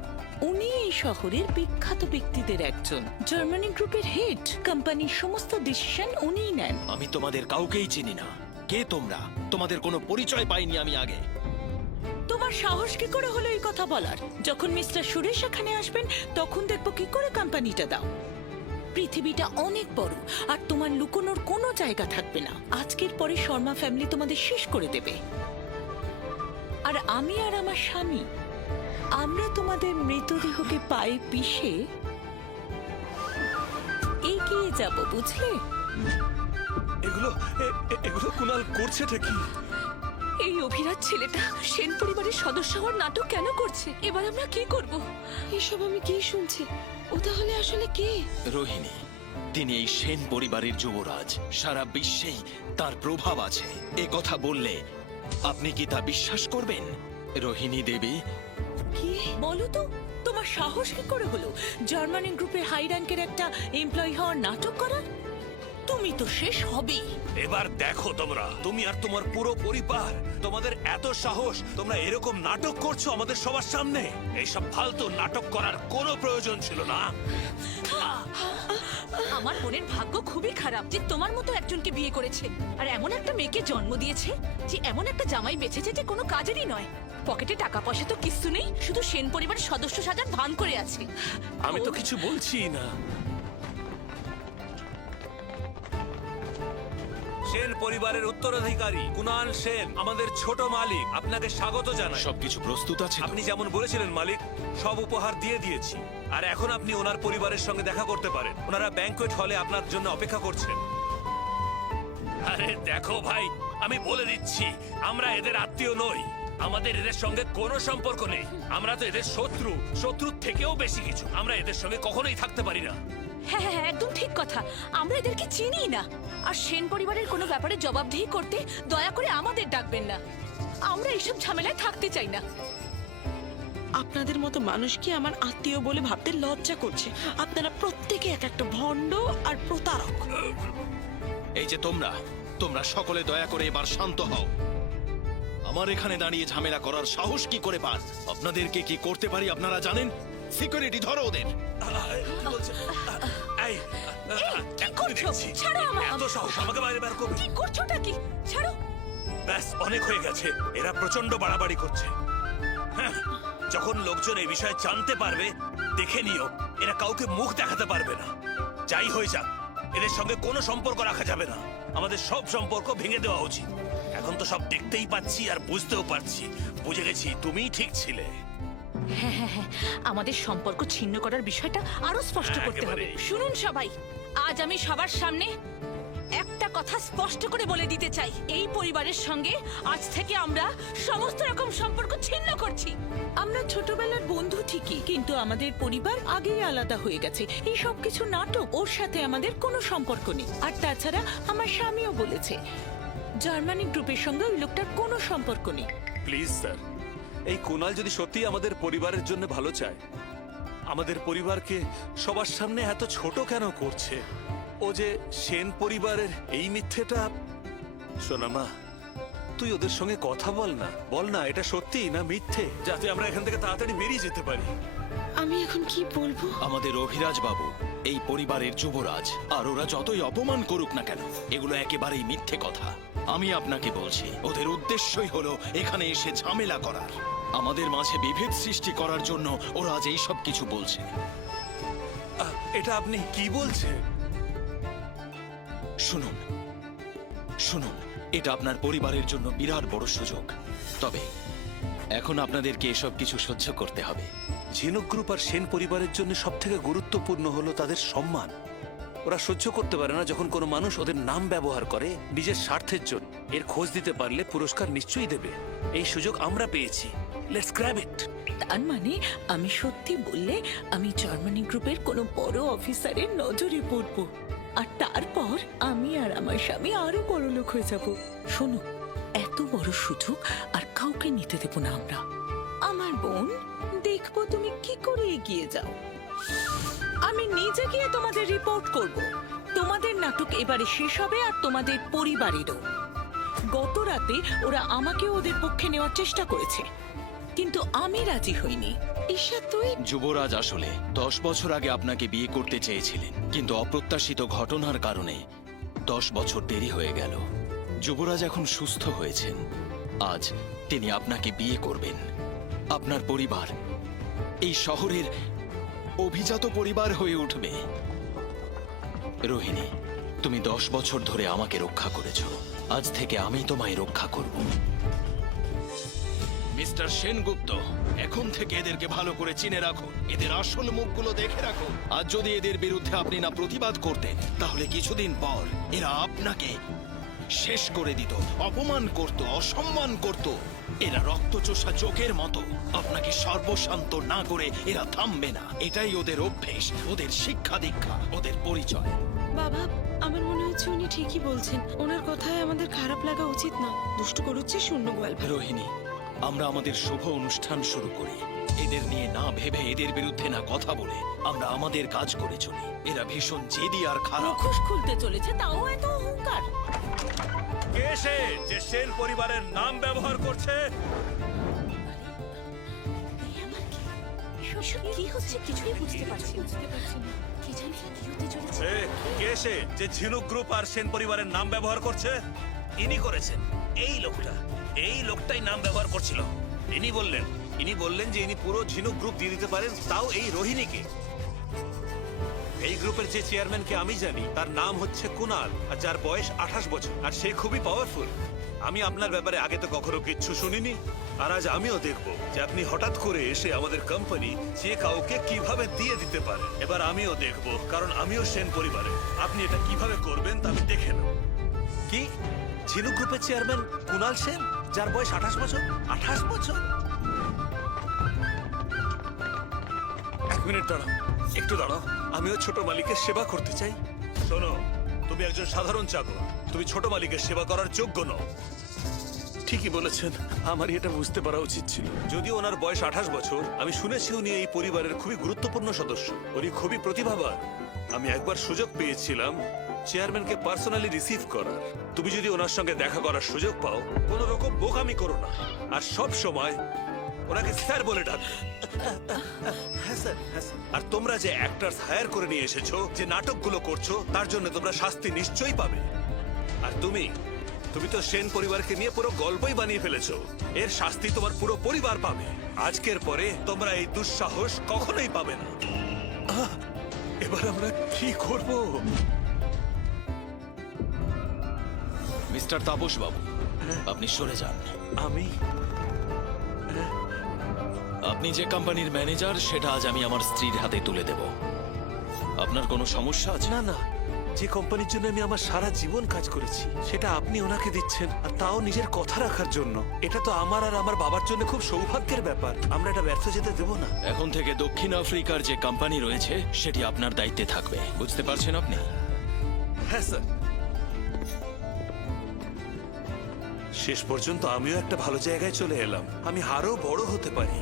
উনি এই শহরের বিখ্যাত ব্যক্তিদের একজন, জার্মানি গ্রুপের হেড। কোম্পানির সমস্ত ডিসিশন উনিই নেন। আমি তোমাদের কাউকেই চিনি না। কে তোমরা? তোমাদের কোনো পরিচয় পাইনি আমি আগে। তোমার সাহস কি করে হলো এই কথা বলার? যখন মিস্টার সুরেশ এখানে আসবেন তখন দেখবো কি করে কোম্পানিটা দাও। পৃথিবীটা অনেক বড়, আর তোমার লুকোনোর কোনো জায়গা থাকবে না। আজকের পরে শর্মা ফ্যামিলি তোমাদের শেষ করে দেবে। আর আমি আর আমার স্বামী, আমরা তোমাদের মৃতদেহকে পায়ে পিষে এগিয়ে যাব, বুঝলে? এগুলো কুনাল করছেটা কি? এই অভিরাজ ছেলেটা সেন পরিবারের সদস্য হওয়ার নাটক কেন করছে? এবার আমরা কি করব? এসব আমি কি শুনছি? ও তাহলে আসলে কে? রোহিণী, তিনি এই সেন পরিবারের যুবরাজ। সারা বিশ্বেই তার প্রভাব আছে। এ কথা বললে আপনি কি তা বিশ্বাস করবেন? রোহিণী দেবী, কি বলো তো, তোমার সাহস কি করে হলো জার্মানি গ্রুপের হাই র্যাঙ্কের একটা এমপ্লয়ি হওয়ার নাটক করার? তুমি তো শেষ হবেই। এবার দেখো তোমরা, তুমি আর তোমার পুরো পরিবার, তোমাদের এত সাহস, তোমরা এরকম নাটক করছো আমাদের সবার সামনে। এইসব ফালতু নাটক করার কোনো প্রয়োজন ছিল না। আমার বোনের ভাগ্য খুবই খারাপ যে তোমার মতো একজনকে বিয়ে করেছে, আর এমন একটা মেয়েকে জন্ম দিয়েছে যে এমন একটা জামাই বেঁচেছে যে কোনো কাজেরই নয়। পকেটে টাকা পয়সা তো কিছু নেই, শুধু সেন পরিবারের সদস্য সাজার ভান করে আছে। আমি তো কিছু বলছি না। সেন পরিবারের উত্তরাধিকারী কুনাল সেন আমাদের ছোট মালিক, আপনাকে স্বাগত জানাই। সবকিছু প্রস্তুত আছে তো? আপনি যেমন বলেছিলেন মালিক, সব উপহার দিয়ে দিয়েছি। আর এখন আপনি ওনার পরিবারের সঙ্গে দেখা করতে পারেন। ওনারা ব্যাংকোয়েট হলে আপনার জন্য অপেক্ষা করছেন। আরে দেখো ভাই, আমি বলে দিচ্ছি, আমরা এদের আত্মীয় নই। আমাদের এদের সঙ্গে কোনো সম্পর্ক নেই। আমরা তো এদের শত্রু, শত্রুর থেকেও বেশি কিছু। আমরা এদের সঙ্গে কখনোই থাকতে পারি না। হ্যাঁ হ্যাঁ, একদম ঠিক কথা। আমরা এদেরকে চিনি না। আর সেন পরিবারের কোনো ব্যাপারে জবাবদিহি করতে দয়া করে আমাদের ডাকবেন না। আমরা এইসব ঝামেলায় থাকতে চাই না। আপনাদের মতো মানুষকে আমার আত্মীয় বলে ভাবতে লজ্জা করছে। আপনারা প্রত্যেকে এক একটা ভণ্ড আর প্রতারক। এই যে তোমরা সকলে দয়া করে এবার শান্ত হও। আমার এখানে দাঁড়িয়ে ঝামেলা করার সাহস কি করে পান? আপনাদেরকে কি করতে পারি আপনারা জানেন? সিকিউরিটি ধরো ওদের। এই, কি এক্ষুনি করছো? দেখছি। ছাড়ো আমাকে। এত সাহস, আমাকে বাইরে বের করবে? কি করছোটা কি? ছাড়ো। ব্যাস, অনেক হয়ে গেছে। এরা প্রচন্ড বাড়াবাড়ি করছে। হ্যাঁ, যখন লোকজন এই বিষয়ে জানতে পারবে, দেখে নিও, এরা কাউকে মুখ দেখাতে পারবে না। যাই হয়ে যাক, এদের সঙ্গে কোনো সম্পর্ক রাখা যাবে না। আমাদের সব সম্পর্ক ভেঙে দেওয়া উচিত। এখন তো সব দেখতেই পাচ্ছি আর বুঝতেও পারছি। বুঝে গেছি তুমিই ঠিক ছিলে। হ্যাঁ হ্যাঁ হ্যাঁ, আমাদের সম্পর্ক ছিন্ন করার বিষয়টা আরো স্পষ্ট হ্যাঁ, করতে হবে। একেবারেই। শুনুন সবাই, আজ আমি সবার সামনে একটা কথা স্পষ্ট করে বলে দিতে চাই। এই পরিবারের সঙ্গে আজ থেকে আমরা সমস্ত রকম সম্পর্ক ছিন্ন করছি। আমরা ছোটবেলার বন্ধু ঠিকই, কিন্তু আমাদের পরিবার আগেই আলাদা হয়ে গেছে। এই সব কিছু নাটক, ওর সাথে আমাদের কোনো সম্পর্ক নেই। আর তাছাড়া আমার স্বামীও বলেছে জার্মানি গ্রুপের সঙ্গে ওই লোকটার কোনো সম্পর্ক নেই। প্লিজ স্যার, এই কুনাল যদি সত্যি আমাদের পরিবারের জন্য ভালো চায়, আমাদের পরিবারকে সবার সামনে এত ছোট কেন করছে? ও যে সেন পরিবারের এই মিথ্যেটা। সোনামা, তুই ওদের সঙ্গে কথা বল না এটা সত্যি না মিথ্যে, যাতে আমরা এখান থেকে তাড়াতাড়ি বেরিয়ে যেতে পারি। আমি এখন কি বলবো? আমাদের অভিরাজ বাবু এই পরিবারের যুবরাজ, আর ওরা যতই অপমান করুক না কেন, এগুলো একেবারেই মিথ্যে কথা। আমি আপনাকে বলছি, ওদের উদ্দেশ্যই হলো এখানে এসে ঝামেলা করার, আমাদের মাঝে বিভেদ সৃষ্টি করার জন্য ওরা আজ এই সব কিছু বলছে। এটা আপনি কি বলছেন? শুনুন শুনুন, এটা আপনার পরিবারের জন্য বিরাট বড় সুযোগ। তবে এখন আপনাদেরকে এসব কিছু সহ্য করতে হবে। ঝিনুক গ্রুপ আর সেন পরিবারের জন্য সব থেকে গুরুত্বপূর্ণ হলো তাদের সম্মান। ওরা সহ্য করতে পারে না যখন কোনো মানুষ ওদের নাম ব্যবহার করে নিজের স্বার্থের জন্য। এর খোঁজ দিতে পারলে পুরস্কার নিশ্চয়ই দেবে। এই সুযোগ আমরা পেয়েছি, লেটস গ্র্যাব ইট। তার মানে আমি সত্যি বললে আমি জার্মানি গ্রুপের কোনো বড় অফিসারের নজরে পড়বো, আর তারপর আমি আর আমার স্বামী আরো বড় লোক হয়ে যাব। শোনো, এত বড় সুযোগ আর কাউকে নিতে দেব না আমরা। আমার বোন, দেখবো তুমি কি করে এগিয়ে যাও। আমি নিজে গিয়ে তোমাদের রিপোর্ট করব। তোমাদের নাটক এবারে শেষ হবে, আর তোমাদের পরিবারেরও। গত রাতে ওরা আমাকে ওদের পক্ষে নেওয়ার চেষ্টা করেছে, কিন্তু আমি রাজি হইনি। ঈশা, তুই যুবরাজ আসলে 10 বছর আগে আপনাকে বিয়ে করতে চেয়েছিলেন, কিন্তু অপ্রত্যাশিত ঘটনার কারণে 10 বছর দেরি হয়ে গেল। যুবরাজ এখন সুস্থ হয়েছেন, আজ তিনি আপনাকে বিয়ে করবেন। আপনার পরিবার এই শহরের অভিজাত পরিবার হয়ে উঠবে। রোহিণী, তুমি 10 বছর ধরে আমাকে রক্ষা করেছ, আজ থেকে আমি তোমায় রক্ষা করব। মিস্টার সেনগুপ্ত, এখন থেকে এদেরকে ভালো করে চিনে রাখুন, এদের আসল মুখগুলো দেখে রাখুন। আর যদি এদের বিরুদ্ধে আপনি না প্রতিবাদ করতেন, তাহলে কিছুদিন পর এরা আপনাকে শেষ করে দিত, অপমান করত, অসম্মান করত। এরা রক্তচোষা চোখের মতো। আপনাকে সর্বশান্ত না করে এরা থামবে না। এটাই ওদের অভ্যেস, ওদের শিক্ষা দীক্ষা, ওদের পরিচয়। বাবা, আমার মনে হচ্ছে উনি ঠিকই বলছেন। ওনার কথায় আমাদের খারাপ লাগা উচিত না। দুষ্টু করুচ্ছে শূন্য গোয়াল। রোহিণী, আমরা আমাদের শুভ অনুষ্ঠান শুরু করি। এদের নিয়ে না ভেবে, এদের বিরুদ্ধে না কথা বলে আমরা আমাদের কাজ করে চলি। এরা ভীষণ জেদি আর খারাপ। মুখোশ খুলতে চলেছে, তাও এত অহংকার। কে সে যে সেন পরিবারের নাম ব্যবহার করছে? কি হচ্ছে কিছুই বুঝতে পারছি না। কি জানি কি হতে চলেছে। কে সে যে ঝিনুক গ্রুপ আর সেন পরিবারের নাম ব্যবহার করছে? ইনি করেছেন, এই লোকটাই নাম ব্যবহার করছিল। ইনি বললেন যে ইনি পুরো ঝিনুক গ্রুপ দিয়ে দিতে পারেন, তাও এই রোহিণীকে। এই গ্রুপের যে চেয়ারম্যানকে আমি জানি তার নাম হচ্ছে কুনাল, আর যার বয়স 28 বছর, আর সে খুবই পাওয়ারফুল। আমি আপনার ব্যাপারে আগে তো কখনো কিচ্ছু শুনিনি, আর আজ আমিও দেখবো যে আপনি হঠাৎ করে এসে আমাদের কোম্পানি যে কাউকে কিভাবে দিয়ে দিতে পারে। এবার আমিও দেখবো, কারণ আমিও সেন পরিবারে। আপনি এটা কিভাবে করবেন তা আমি দেখে নেব। কি ঝিনুক গ্রুপের চেয়ারম্যান কুনাল সেন, যার বয়স 28 বছর? 28 বছর? এক মিনিট দাঁড়াও, একটু দাঁড়াও। আমিও ছোট মালিকের সেবা করতে চাই। শোনো, তুমি একজন সাধারণ চাকর, তুমি ছোট মালিকের সেবা করার যোগ্য নও। ঠিকই বলেছেন, আমারই এটা বুঝতে পারা উচিত ছিল। যদিও ওনার বয়স 28 বছর, আমি শুনেছি উনি এই পরিবারের খুবই গুরুত্বপূর্ণ সদস্য। উনি খুবই প্রতিভাবান। আমি একবার সুযোগ পেয়েছিলাম চেয়ারম্যানকে পার্সোনালি রিসিভ করার। তুমি যদি ওনার সঙ্গে দেখা করার সুযোগ পাও, কোনো রকম বোকামি করো না, আর সব সময় ওনাকে স্যার বলে ডাকবে। হ্যাঁ স্যার, হ্যাঁ স্যার। আর তোমরা যে অ্যাক্টরস হায়ার করে নিয়ে এসেছো, যে নাটকগুলো করছো, তার জন্য তোমরা শাস্তি নিশ্চয়ই পাবে। আর তুমি তো সেন পরিবারকে নিয়ে পুরো গল্পই বানিয়ে ফেলেছো। এর শাস্তি তোমার পুরো পরিবার পাবে। আজকের পরে তোমরা এই দুঃসাহস কখনোই পাবে না। এবার আমরা কি করব? মিস্টার তাপস বাবু, আপনি সরে যান। আপনি যে কোম্পানির ম্যানেজার, সেটা আজ আমি আমার স্ত্রীর হাতে তুলে দেব। আপনার কোনো সমস্যা আছে? না, যে কোম্পানির জন্য আমি আমার সারা জীবন কাজ করেছি, সেটা আপনি ওনাকে দিচ্ছেন, আর তাও নিজের কথা রাখার জন্য। এটা তো আমার আর আমার বাবার জন্য খুব সৌভাগ্যের ব্যাপার। আমরা এটা ব্যর্থ যেতে দেব না। এখন থেকে দক্ষিণ আফ্রিকার যে কোম্পানি রয়েছে, সেটি আপনার দায়িত্বে থাকবে। বুঝতে পারছেন আপনি? হ্যাঁ স্যার। শেষ পর্যন্ত আমিও একটা ভালো জায়গায় চলে এলাম। আমি আরো বড় হতে পারি।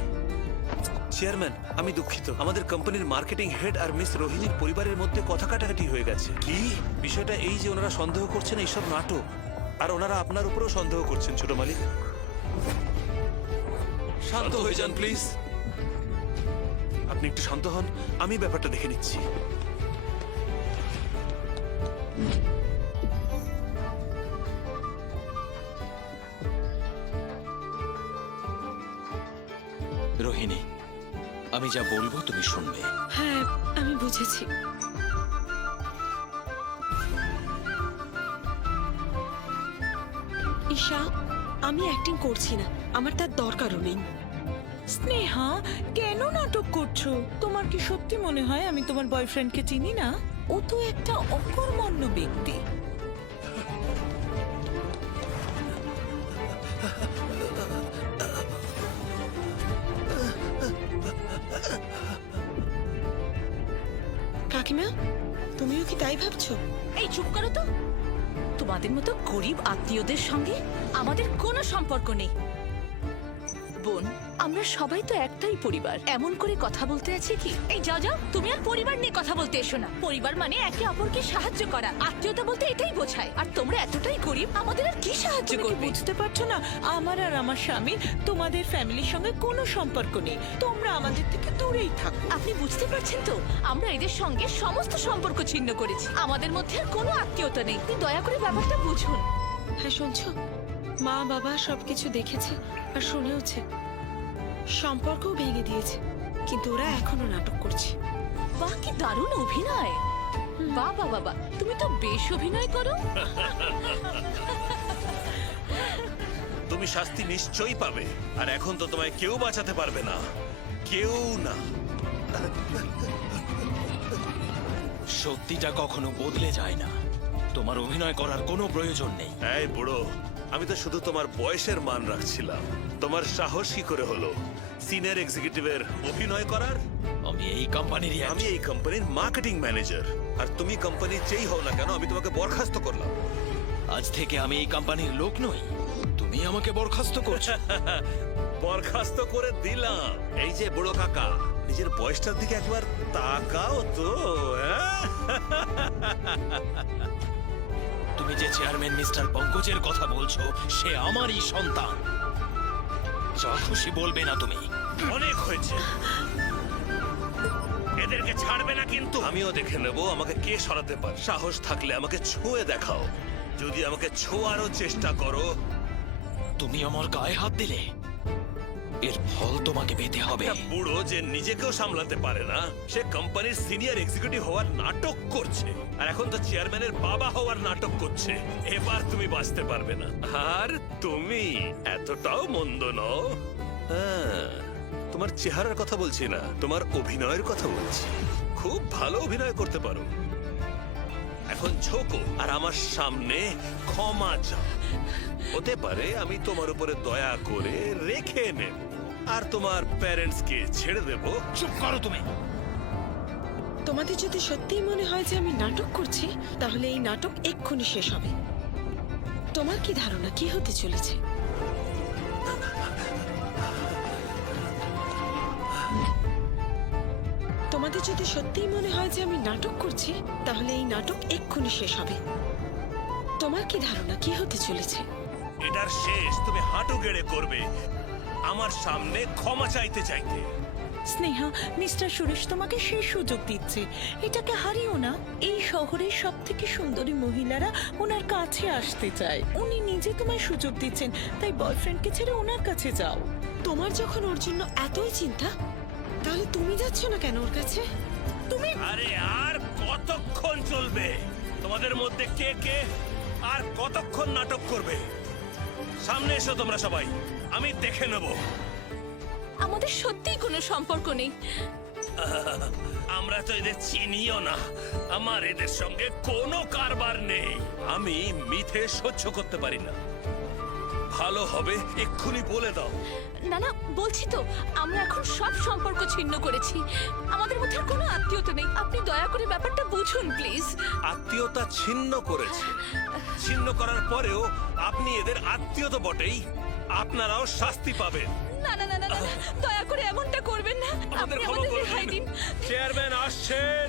চেয়ারম্যান, আমি দুঃখিত, আমাদের কোম্পানির মার্কেটিং হেড আর মিস রোহিণীর পরিবারের মধ্যে কথা কাটাকাটি হয়ে গেছে। কি বিষয়টা এই যে ওনারা সন্দেহ করছেন এইসব নাটক, আর ওনারা আপনার উপরেও সন্দেহ করছেন। ছোট মালিক, শান্ত হয়ে যান প্লিজ। আপনি একটু শান্ত হন, আমি ব্যাপারটা দেখে নিচ্ছি। রোহিণী, আমি যা বলবো তুমি শুনবে। হ্যাঁ, আমি বুঝেছি। ঈশা, আমি অ্যাক্টিং করছি না, আমার তার দরকারও নেই। স্নেহা, কেন নাটক করছো? তোমার কি সত্যি মনে হয় আমি তোমার বয়ফ্রেন্ডকে চিনি না? ও তো একটা অকর্মণ্য ব্যক্তি। কাকিমা, তুমিও কি তাই ভাবছো? এই চুপ করো তো। তোমাদের মতো গরিব আত্মীয়দের সঙ্গে আমাদের কোনো সম্পর্ক নেই। বোন, আমরা সবাই তো একটাই পরিবার। এমন করে কথা বলতে আছে কি? এই যাও যাও, তুমি আর পরিবার নিয়ে কথা বলতে এসো না। পরিবার মানে একে অপরকে সাহায্য করা। আত্মীয়তা বলতে এটাই বোঝায়। আর তোমরা এতটাই গরিব, আমাদের আর কি সাহায্য তুমি কি করবে? বুঝতে পারছো না? আমার আর আমার স্বামীর তোমাদের ফ্যামিলির সঙ্গে কোনো সম্পর্ক নেই। তোমরা আমাদের থেকে দূরেই থাকো। আপনি বুঝতে পারছেন তো? আমরা এদের সঙ্গে সমস্ত সম্পর্ক ছিন্ন করেছি। আমাদের মধ্যে আর কোনো আত্মীয়তা নেই। আপনি দয়া করে ব্যাপারটা বুঝুন। হ্যাঁ, শুনছো? মা বাবা সবকিছু দেখেছে আর শুনেওছে। সম্পর্কও ভেঙে দিয়েছে, কিন্তু ওরা এখনো নাটক করছে। বাহ, কি দারুণ অভিনয়! বাবা বাবা, তুমি তো বেশ অভিনয় করো। তুমি শাস্তি নিশ্চয়ই পাবে, আর এখন তো তোমায় কেউ বাঁচাতে পারবে না, কেউ না। সত্যিটা কখনো বদলে যায় না। তোমার অভিনয় করার কোনো প্রয়োজন নেই। এই বুড়ো, আমি তো শুধু তোমার বয়সের মান রাখছিলাম। তোমার সাহস কি করে হলো সিনিয়র এক্সিকিউটিভের অভিনয় করার? আমি এই কোম্পানিরই আমি এই কোম্পানির মার্কেটিং ম্যানেজার, আর তুমি কোম্পানির যেই হও না কেন আমি তোমাকে বরখাস্ত করলাম। আজ থেকে আমি এই কোম্পানির লোক নই, তুমি আমাকে বরখাস্ত করছো। বরখাস্ত করে দিলাম। এই যে বুড়ো কাকা, নিজের বয়সটার দিকে একবার তাকাও তো। হ্যাঁ? তুমি যে চেয়ারম্যান মিস্টার পঙ্কজের কথা বলছো, সে আমারই সন্তান। যা খুশি বলবে না তুমি। অনেক হয়েছে, এদেরকে ছাড়বে না কিন্তু। আমিও দেখে নেব আমাকে কে সরাতে পারে। সাহস থাকলে আমাকে ছুঁয়ে দেখাও। যদি আমাকে ছোঁয়ারও চেষ্টা করো, তুমি আমার গায়ে হাত দিলে এর ফল তোমাকে পেতে হবে। একটা বুড়ো যে নিজেকেও সামলাতে পারে না, সে কোম্পানির সিনিয়র এক্সিকিউটিভ হওয়ার নাটক করছে, আর এখন তো চেয়ারম্যানের বাবা হওয়ার নাটক করছে। এবার তুমি বাঁচতে পারবে না। আর তুমি এতটাও মন্দ নও। হ্যাঁ, তোমার চেহারার কথা বলছি না, তোমার অভিনয়ের কথা বলছি। খুব ভালো অভিনয় করতে পারো। এখন ঝোঁকো আর আমার সামনে ক্ষমা চাও। হতে পারে আমি তোমার উপরে দয়া করে রেখে নেব আর তোমার প্যারেন্টসকে ছেড়ে দেব। চুপ করো তুমি। তোমাদের যদি সত্যিই মনে হয় যে আমি নাটক করছি, তাহলে এই নাটক এক্ষুনি শেষ হবে। তোমার কি ধারণা কি হতে চলেছে? তোমাদের যদি সত্যিই মনে হয় যে আমি নাটক করছি, তাহলে এই নাটক এক্ষুনি শেষ হবে। তোমার কি ধারণা কি হতে চলেছে? এটার শেষ তুমি হাঁটু গেড়ে করবে আমার সামনে ক্ষমা চাইতে চাইতে। স্নেহা, মিস্টার সুরেশ তোমাকে শেষ সুযোগ দিচ্ছে, এটাকে হারিও না। এই শহরের সব থেকে সুন্দরী মহিলারা ওনার কাছে আসতে চায়। উনি নিজে তোমায় সুযোগ দিচ্ছেন, তাই বয়ফ্রেন্ডকে ছেড়ে ওনার কাছে যাও। তোমার যখন ওর জন্য এতই চিন্তা, তাহলে তুমি যাচ্ছ না কেন ওর কাছে? তুমি আরে আর কতক্ষণ চলবে তোমাদের মধ্যে কে কে আর কতক্ষণ নাটক করবে? সামনে এসো তোমরা সবাই, আমি দেখে নেব। আমাদের সত্যিই কোনো সম্পর্ক নেই। আমরা তো এদের চিনিও না, আমার এদের সঙ্গে কোনো কারবার নেই। আমি মিথ্যে সহ্য করতে পারি না। ভালো হবে এক্ষুনি বলে দাও। না না, বলছি তো, আমরা এখন সব সম্পর্ক ছিন্ন করেছি। আমাদের মধ্যে আর কোনো আত্মীয়তা নেই। আপনি দয়া করে ব্যাপারটা বুঝুন প্লিজ। আত্মীয়তা ছিন্ন করেছে, ছিন্ন করার পরেও আপনি এদের আত্মীয় তো বটেই, আপনারাও শাস্তি পাবেন। না না না না না, দয়া করে এমনটা করবেন না। আপনি আমাদের রেহাই দিন। চেয়ারম্যান আসছেন।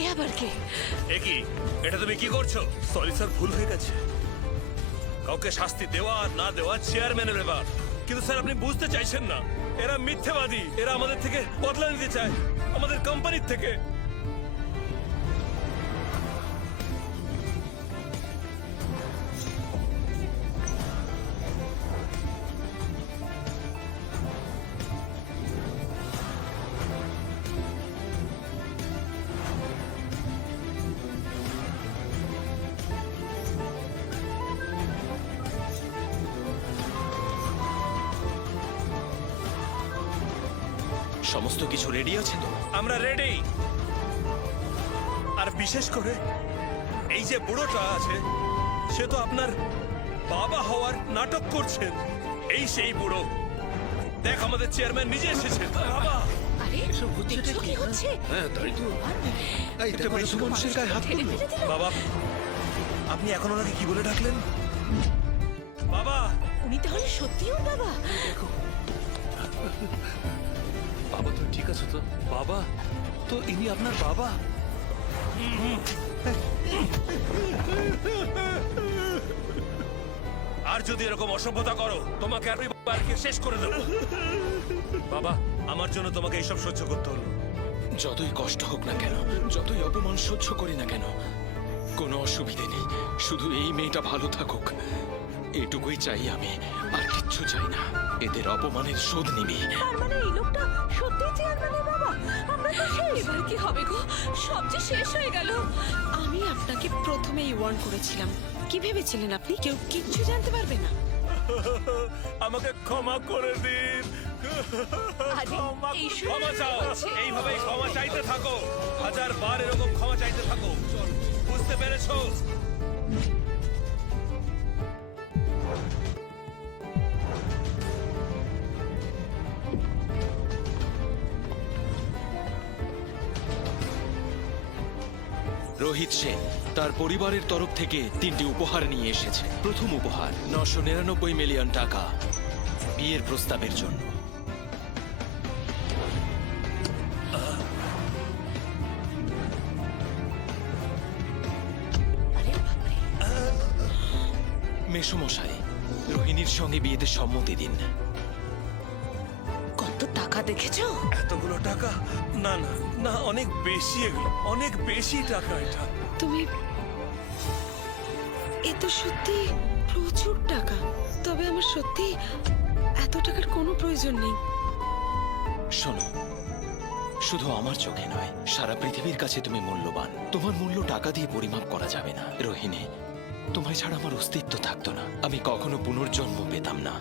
এ আবার কে? কি এটা তুমি কি করছো? সরি স্যার, ভুল হয়ে গেছে। কাউকে শাস্তি দেওয়া আর না দেওয়া চেয়ারম্যানের ব্যাপার। কিন্তু স্যার আপনি বুঝতে চাইছেন না, এরা মিথ্যেবাদী। এরা আমাদের থেকে বদলা নিতে চায়, আমাদের কোম্পানির থেকে। সমস্ত কিছু রেডি আছে তো? আমরা রেডি। আর বিশেষ করে এই যে বুড়োটা আছে, সে তো আপনার বাবা হওয়ার নাটক করছেন। এই সেই বুড়ো। দেখ, আমাদের চেয়ারম্যান নিজে এসেছেন। বাবা, আরে দেখছো কি হচ্ছে? বাবা, আপনি এখন ওনাকে কি বলে ডাকলেন? বাবা, উনি তাহলে সত্যি ওর বাবা? বাবা তো ঠিক আছে তো? বাবা তো ইনি আপনার বাবা? আর যদি এরকম অসভ্যতা করো, তোমাকে আর বারকে শেষ করে দেবো। বাবা, আমার জন্য তোমাকে এইসব সহ্য করতে হলো। যতই কষ্ট হোক না কেন, যতই অপমান সহ্য করি না কেন, কোনো অসুবিধে নেই। শুধু এই মেয়েটা ভালো থাকুক, এটুকুই চাই আমি, আর কিচ্ছু চাই না। এদের অপমানের শোধ নিবি। তার মানে এই লোকটা সত্যি চেয়ারম্যানের বাবা? আমরা তো শেষ। এবার কি হবে গো? সব যে শেষ হয়ে গেল। আমি আপনাকে প্রথমেই ওয়ার্ন করেছিলাম। কি ভেবেছিলেন আপনি কেউ কিচ্ছু জানতে পারবে না? আমাকে ক্ষমা করে দিন। আরে, এইসব ক্ষমা চাও, হচ্ছে? এইভাবেই ক্ষমা চাইতে থাকো, 1000 বার এরকম ক্ষমা চাইতে থাকো। বুঝতে পেরেছো? রোহিত সেন তার পরিবারের তরফ থেকে 3টি উপহার নিয়ে এসেছে। প্রথম উপহার 999 মিলিয়ন টাকা বিয়ের প্রস্তাবের জন্য। মেসমশাই, রোহিণীর সঙ্গে বিয়েতে সম্মতি দিন। কত টাকা দেখেছো? এতগুলো টাকা? না না না, অনেক বেশি, এগুলো অনেক বেশি টাকা। এটা তুমি, এ তো সত্যি প্রচুর টাকা। তবে আমার সত্যি এত টাকার কোনো প্রয়োজন নেই। শোনো, শুধু আমার চোখে নয়, সারা পৃথিবীর কাছে তুমি মূল্যবান। তোমার মূল্য টাকা দিয়ে পরিমাপ করা যাবে না। রোহিণী, তোমায় ছাড়া আমার অস্তিত্ব থাকতো না। আমি কখনো পুনর্জন্ম পেতাম না।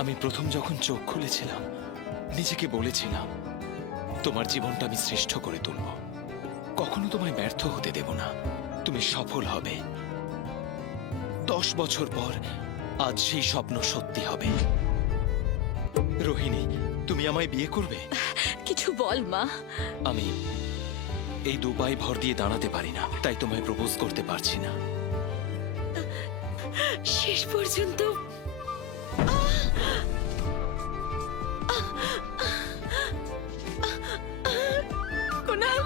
আমি প্রথম যখন চোখ খুলেছিলাম, নিজেকে বলেছিলাম তোমার জীবনটা আমি শ্রেষ্ঠ করে তুলব। কখনো তোমায় ব্যর্থ হতে দেব না। তুমি সফল হবে। 10 বছর পর আজ সেই স্বপ্ন সত্যি হবে। রোহিণী, তুমি আমায় বিয়ে করবে? কিছু বল মা। আমি এই 2 পায়ে ভর দিয়ে দাঁড়াতে পারি না, তাই তোমায় প্রপোজ করতে পারছি না। শেষ পর্যন্ত কুনাল,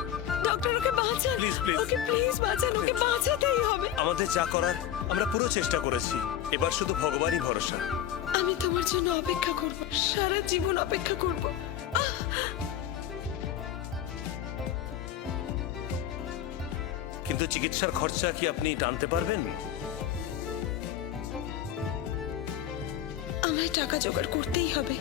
ডক্টর ওকে বাঁচান। Please, please. ওকে প্লিজ বাঁচান, ওকে বাঁচাতেই হবে। আমাদের যা করার আমরা পুরো চেষ্টা করেছি, এবার শুধু ভগবানই ভরসা। আমি তোমার জন্য অপেক্ষা করব, সারা জীবন অপেক্ষা করব। কিন্তু চিকিৎসার খরচা কি আপনি টানতে পারবেন? আমায় টাকা জোগাড় করতেই হবে।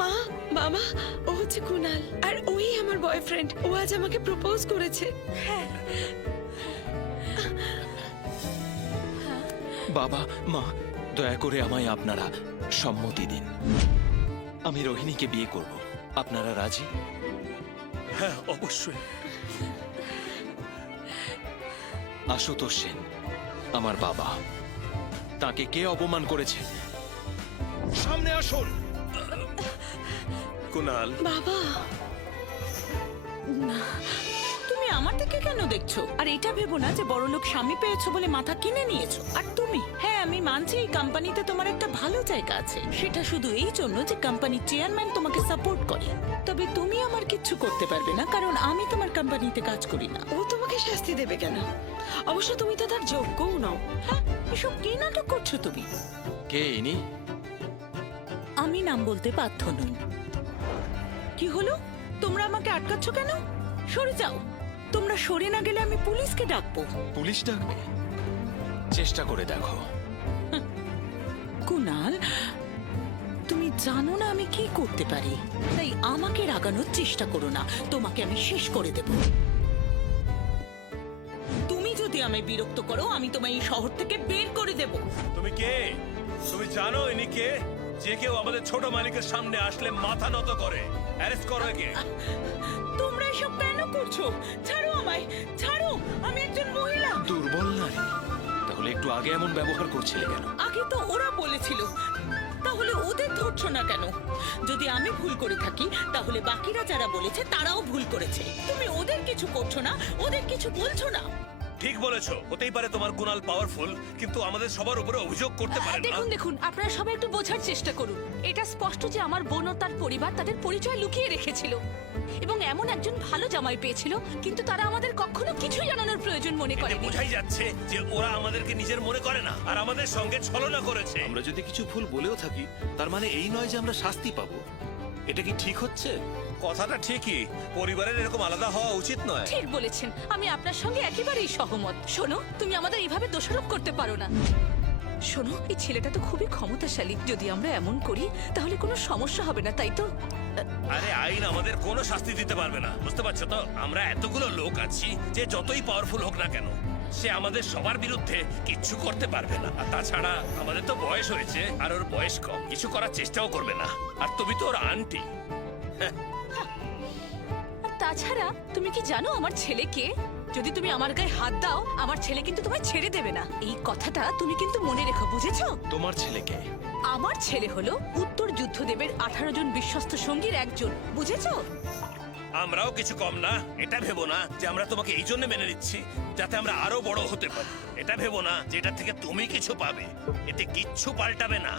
মা, বাবা, ও হচ্ছে কুনাল, আর ওই আমার বয়ফ্রেন্ড। ও আজ আমাকে প্রপোজ করেছে। বাবা, মা, দয়া করে আমায় আপনারা সম্মতি দিন। আমি রোহিণীকে বিয়ে করব। আপনারা রাজি? হ্যাঁ, অবশ্যই। আশুতোষ সেন আমার বাবা। তাকে কে অপমান করেছে? সামনে আসুন। কুনাল, বাবা, তুমি আমার দিকে কেন দেখছো? আর এটা ভেবো না যে বড়লোক স্বামী পেয়েছো বলে মাথা কিনে নিয়েছো। আর তুমি, হ্যাঁ আমি মানছি এই কোম্পানিতে তোমার একটা ভালো জায়গা আছে, সেটা শুধু এই জন্য যে কোম্পানির চেয়ারম্যান তোমাকে সাপোর্ট করে। তবে তুমি আমার কিচ্ছু করতে পারবে না, কারণ আমি তোমার কোম্পানিতে কাজ করি না। ও তোমাকে শাস্তি দেবে কেন? অবশ্য তুমি তো তার যোগ্যও নও। হ্যাঁ, এসব কি নাটক করছো তুমি? কে ইনি? আমি নাম বলতে বাধ্য নই। কি হলো? তোমরা আমাকে আটকাচ্ছ কেন? সরে যাও। তোমরা সরে না গেলে আমি পুলিশকে ডাকবো। পুলিশ ডাকবে? চেষ্টা করে দেখো। কুনাল, তুমি জানো না আমি কি করতে পারি, তাই আমাকে রাগানোর চেষ্টা করো না। তোমাকে আমি শেষ করে দেব। তুমি যদি আমায় বিরক্ত করো, আমি তোমায় এই শহর থেকে বের করে দেব। তুমি কে? তুমি জানো ইনি কে? যে কেউ আমাদের ছোট মালিকের সামনে আসলে মাথা নত করে। অ্যারেস্ট করো একে। তোমরা এসব কেন করছো? ছাড়ো আমায়, ছাড়ো। আমি একজন মহিলা। দুর্বল নারী? তাহলে একটু আগে এমন ব্যবহার করছিলে কেন? আগে তো ওরা বলেছিল, তাহলে ওদের ধরছো না কেন? যদি আমি ভুল করে থাকি, তাহলে বাকিরা যারা বলেছে তারাও ভুল করেছে। তুমি ওদের কিছু করছো না, ওদের কিছু বলছো না। ঠিক বলেছো, হতেই পারে তোমার কুনাল পাওয়ারফুল, কিন্তু আমাদের সবার উপরে অভিযোগ করতে পারে না। দেখুন, আপনারা সবাই একটু বোঝার চেষ্টা করুন। এটা স্পষ্ট যে আমার বোন ও তার পরিবার তাদের পরিচয় লুকিয়ে রেখেছিল এবং এমন একজন ভালো জামাই পেয়েছিল, কিন্তু তারা আমাদের কখনো কিছু জানানোর প্রয়োজন মনে এতে করেনি। বোঝাই যাচ্ছে যে ওরা আমাদেরকে নিজের মনে করে না আর আমাদের সঙ্গে ছলনা করেছে। আমরা যদি কিছু ভুল বলেও থাকি, তার মানে এই নয় যে আমরা শাস্তি পাবো। এটা কি ঠিক হচ্ছে? কথাটা ঠিকই, পরিবারের এরকম আলাদা হওয়া উচিত নয়। ঠিক বলেছেন, আমি আপনার সঙ্গে একেবারেই সহমত। শোনো, তুমি আমাদের এইভাবে দোষারোপ করতে পারো না। শোনো, এই ছেলেটা তো খুবই ক্ষমতাশালী। যদি আমরা এমন করি তাহলে কোনো সমস্যা হবে না, তাই তো? আরে আইন আমাদের কোনো শাস্তি দিতে পারবে না, বুঝতে পারছো তো? আমরা এতগুলো লোক আছি যে যতই পাওয়ারফুল হোক না কেন, সে আমাদের সবার বিরুদ্ধে কিচ্ছু করতে পারবে না। আর তাছাড়া আমাদের তো বয়স হয়েছে, আর ওর বয়স কম, কিছু করার চেষ্টাও করবে না। আর তুমি তো ওর আন্টি। আর তাছাড়া তুমি কি জানো আমার ছেলেকে? যদি তুমি আমার গায়ে হাত দাও, আমার ছেলে কিন্তু তোমায় ছেড়ে দেবে না। এই কথাটা তুমি কিন্তু মনে রেখো, বুঝেছো? তোমার ছেলেকে? আমার ছেলে হলো উত্তর যুদ্ধদেবের 18 জন বিশ্বস্ত সঙ্গীর একজন, বুঝেছো? আমরাও কিছু কম না। এটা ভেবো না যে আমরা তোমাকে এই জন্য মেনে নিচ্ছি যাতে আমরা আরো বড় হতে পারি। এটা ভেবো না যে এটা থেকে তুমি কিছু পাবে। এতে কিচ্ছু পাল্টাবে না।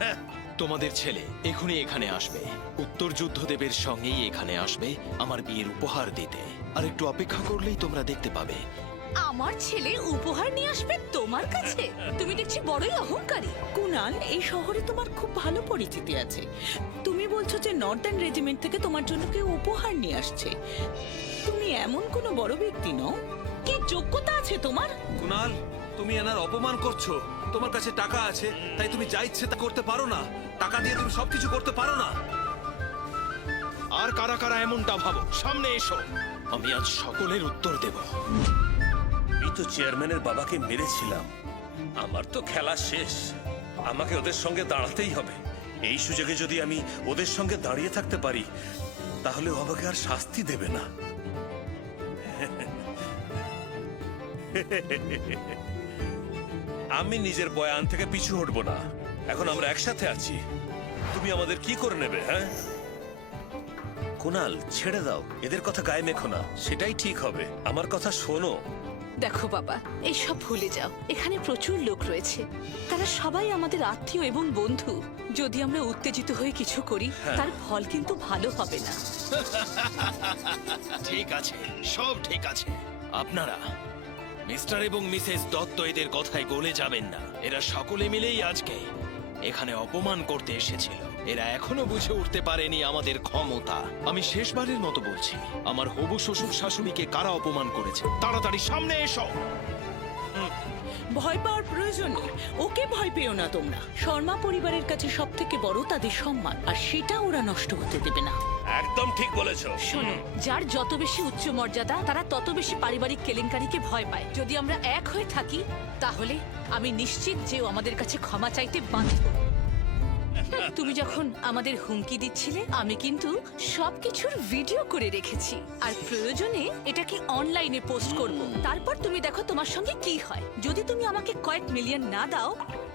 হ্যাঁ, তোমাদের ছেলে এখনই এখানে আসবে, উত্তর যুদ্ধদেবের সঙ্গেই এখানে আসবে আমার বিয়ের উপহার দিতে। আর একটু অপেক্ষা করলেই তোমরা দেখতে পাবে। আমার ছেলে উপহার নিয়ে আসবে তোমার কাছে? তুমি দেখছি বড়ই অহংকারী। কুনাল, এই শহরে তোমার খুব ভালো পরিচিতি আছে। তুমি বলছো যে নর্দার্ন রেজিমেন্ট থেকে তোমার জন্য কেউ উপহার নিয়ে আসছে। তুমি এমন কোনো বড় ব্যক্তি নও। কি যোগ্যতা আছে তোমার? কুনাল, তুমি এনার অপমান করছো। তোমার কাছে টাকা আছে, তাই তুমি যা ইচ্ছে তা করতে পারো না। টাকা দিয়ে তুমি সবকিছু করতে পারো না। আর কারা কারা এমনটা ভাবো, সামনে এসো, আমি আজ সকলের উত্তর দেব। এই তো চেয়ারম্যানের বাবাকে মেরেছিলাম। আমার তো খেলা শেষ। আমাকে ওদের সঙ্গে দাঁড়াতেই হবে। এই সুযোগে যদি আমি ওদের সঙ্গে দাঁড়িয়ে থাকতে পারি, তাহলে ও আমাকে আর শাস্তি দেবে না। আমি নিজের বয়ান থেকে পিছু হটবো না। এখন আমরা একসাথে আছি। তুমি আমাদের কি করে নেবে? হ্যাঁ কুনাল, ছেড়ে দাও, এদের কথা গায়ে মেখো না, সেটাই ঠিক হবে। আমার কথা শোনো। দেখো বাবা, এইসব ভুলে যাও। এখানে প্রচুর লোক রয়েছে, তারা সবাই আমাদের আত্মীয় এবং বন্ধু। যদি আমরা উত্তেজিত হয়ে কিছু করি, তার ফল কিন্তু ভালো হবে না। ঠিক আছে, সব ঠিক আছে। আপনারা মিস্টার এবং মিসেস দত্ত এদের কথায় গলে যাবেন না। এরা সকলে মিলেই আজকে এখানে অপমান করতে এসেছিল। এরা এখনো বুঝে উঠতে পারেনি আমাদের ক্ষমতা। আমি শেষবারের মতো বলছি, আমার হবু শ্বশুর শাশুড়িকে কারা অপমান করেছে, তাড়াতাড়ি সামনে এসো। ভয় পাওয়ার প্রয়োজন নেই। ওকে ভয় পেও না তোমরা। শর্মা পরিবারের কাছে সব থেকে বড় তাদের সম্মান, আর সেটা ওরা নষ্ট হতে দেবে না। একদম ঠিক বলেছো। শোনো, যার যত বেশি উচ্চ মর্যাদা, তারা তত বেশি পারিবারিক কেলেঙ্কারিকে ভয় পায়। যদি আমরা এক হয়ে থাকি, তাহলে আমি নিশ্চিত যে ও আমাদের কাছে ক্ষমা চাইতে বাধ্য। তুমি যখন আমাদের হুমকি দিচ্ছিলে, আমি কিন্তু সবকিছুর ভিডিও করে রেখেছি। আর প্রয়োজনে এটাকে অনলাইনে পোস্ট করব। তারপর তুমি দেখো তোমার সঙ্গে কি হয়। যদি তুমি আমাকে কয়েক মিলিয়ন না দাও,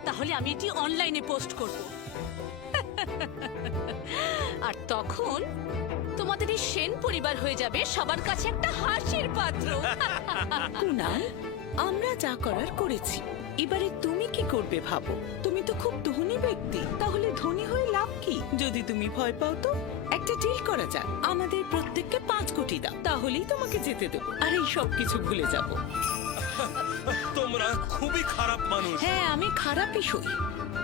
তাহলে আমি এটি অনলাইনে পোস্ট করব। আর তখন তোমাদের এই সেন পরিবার হয়ে যাবে সবার কাছে একটা হাসির পাত্র। কুনাল, আমরা যা করার করেছি। এবারে তুমি কি করবে ভাবো। তুমি তো খুব ধনী ব্যক্তি, তাহলে ধনী হয়ে লাভ কি? যদি তুমি ভয় পাও তো একটা ডিল করা যাক। আমাদের প্রত্যেককে 5 কোটি দাও, তাহলেই তোমাকে যেতে দেবো, আর এই সব কিছু ভুলে যাব। তোমরা খুবই খারাপ মানুষ। হ্যাঁ, আমি খারাপই সই।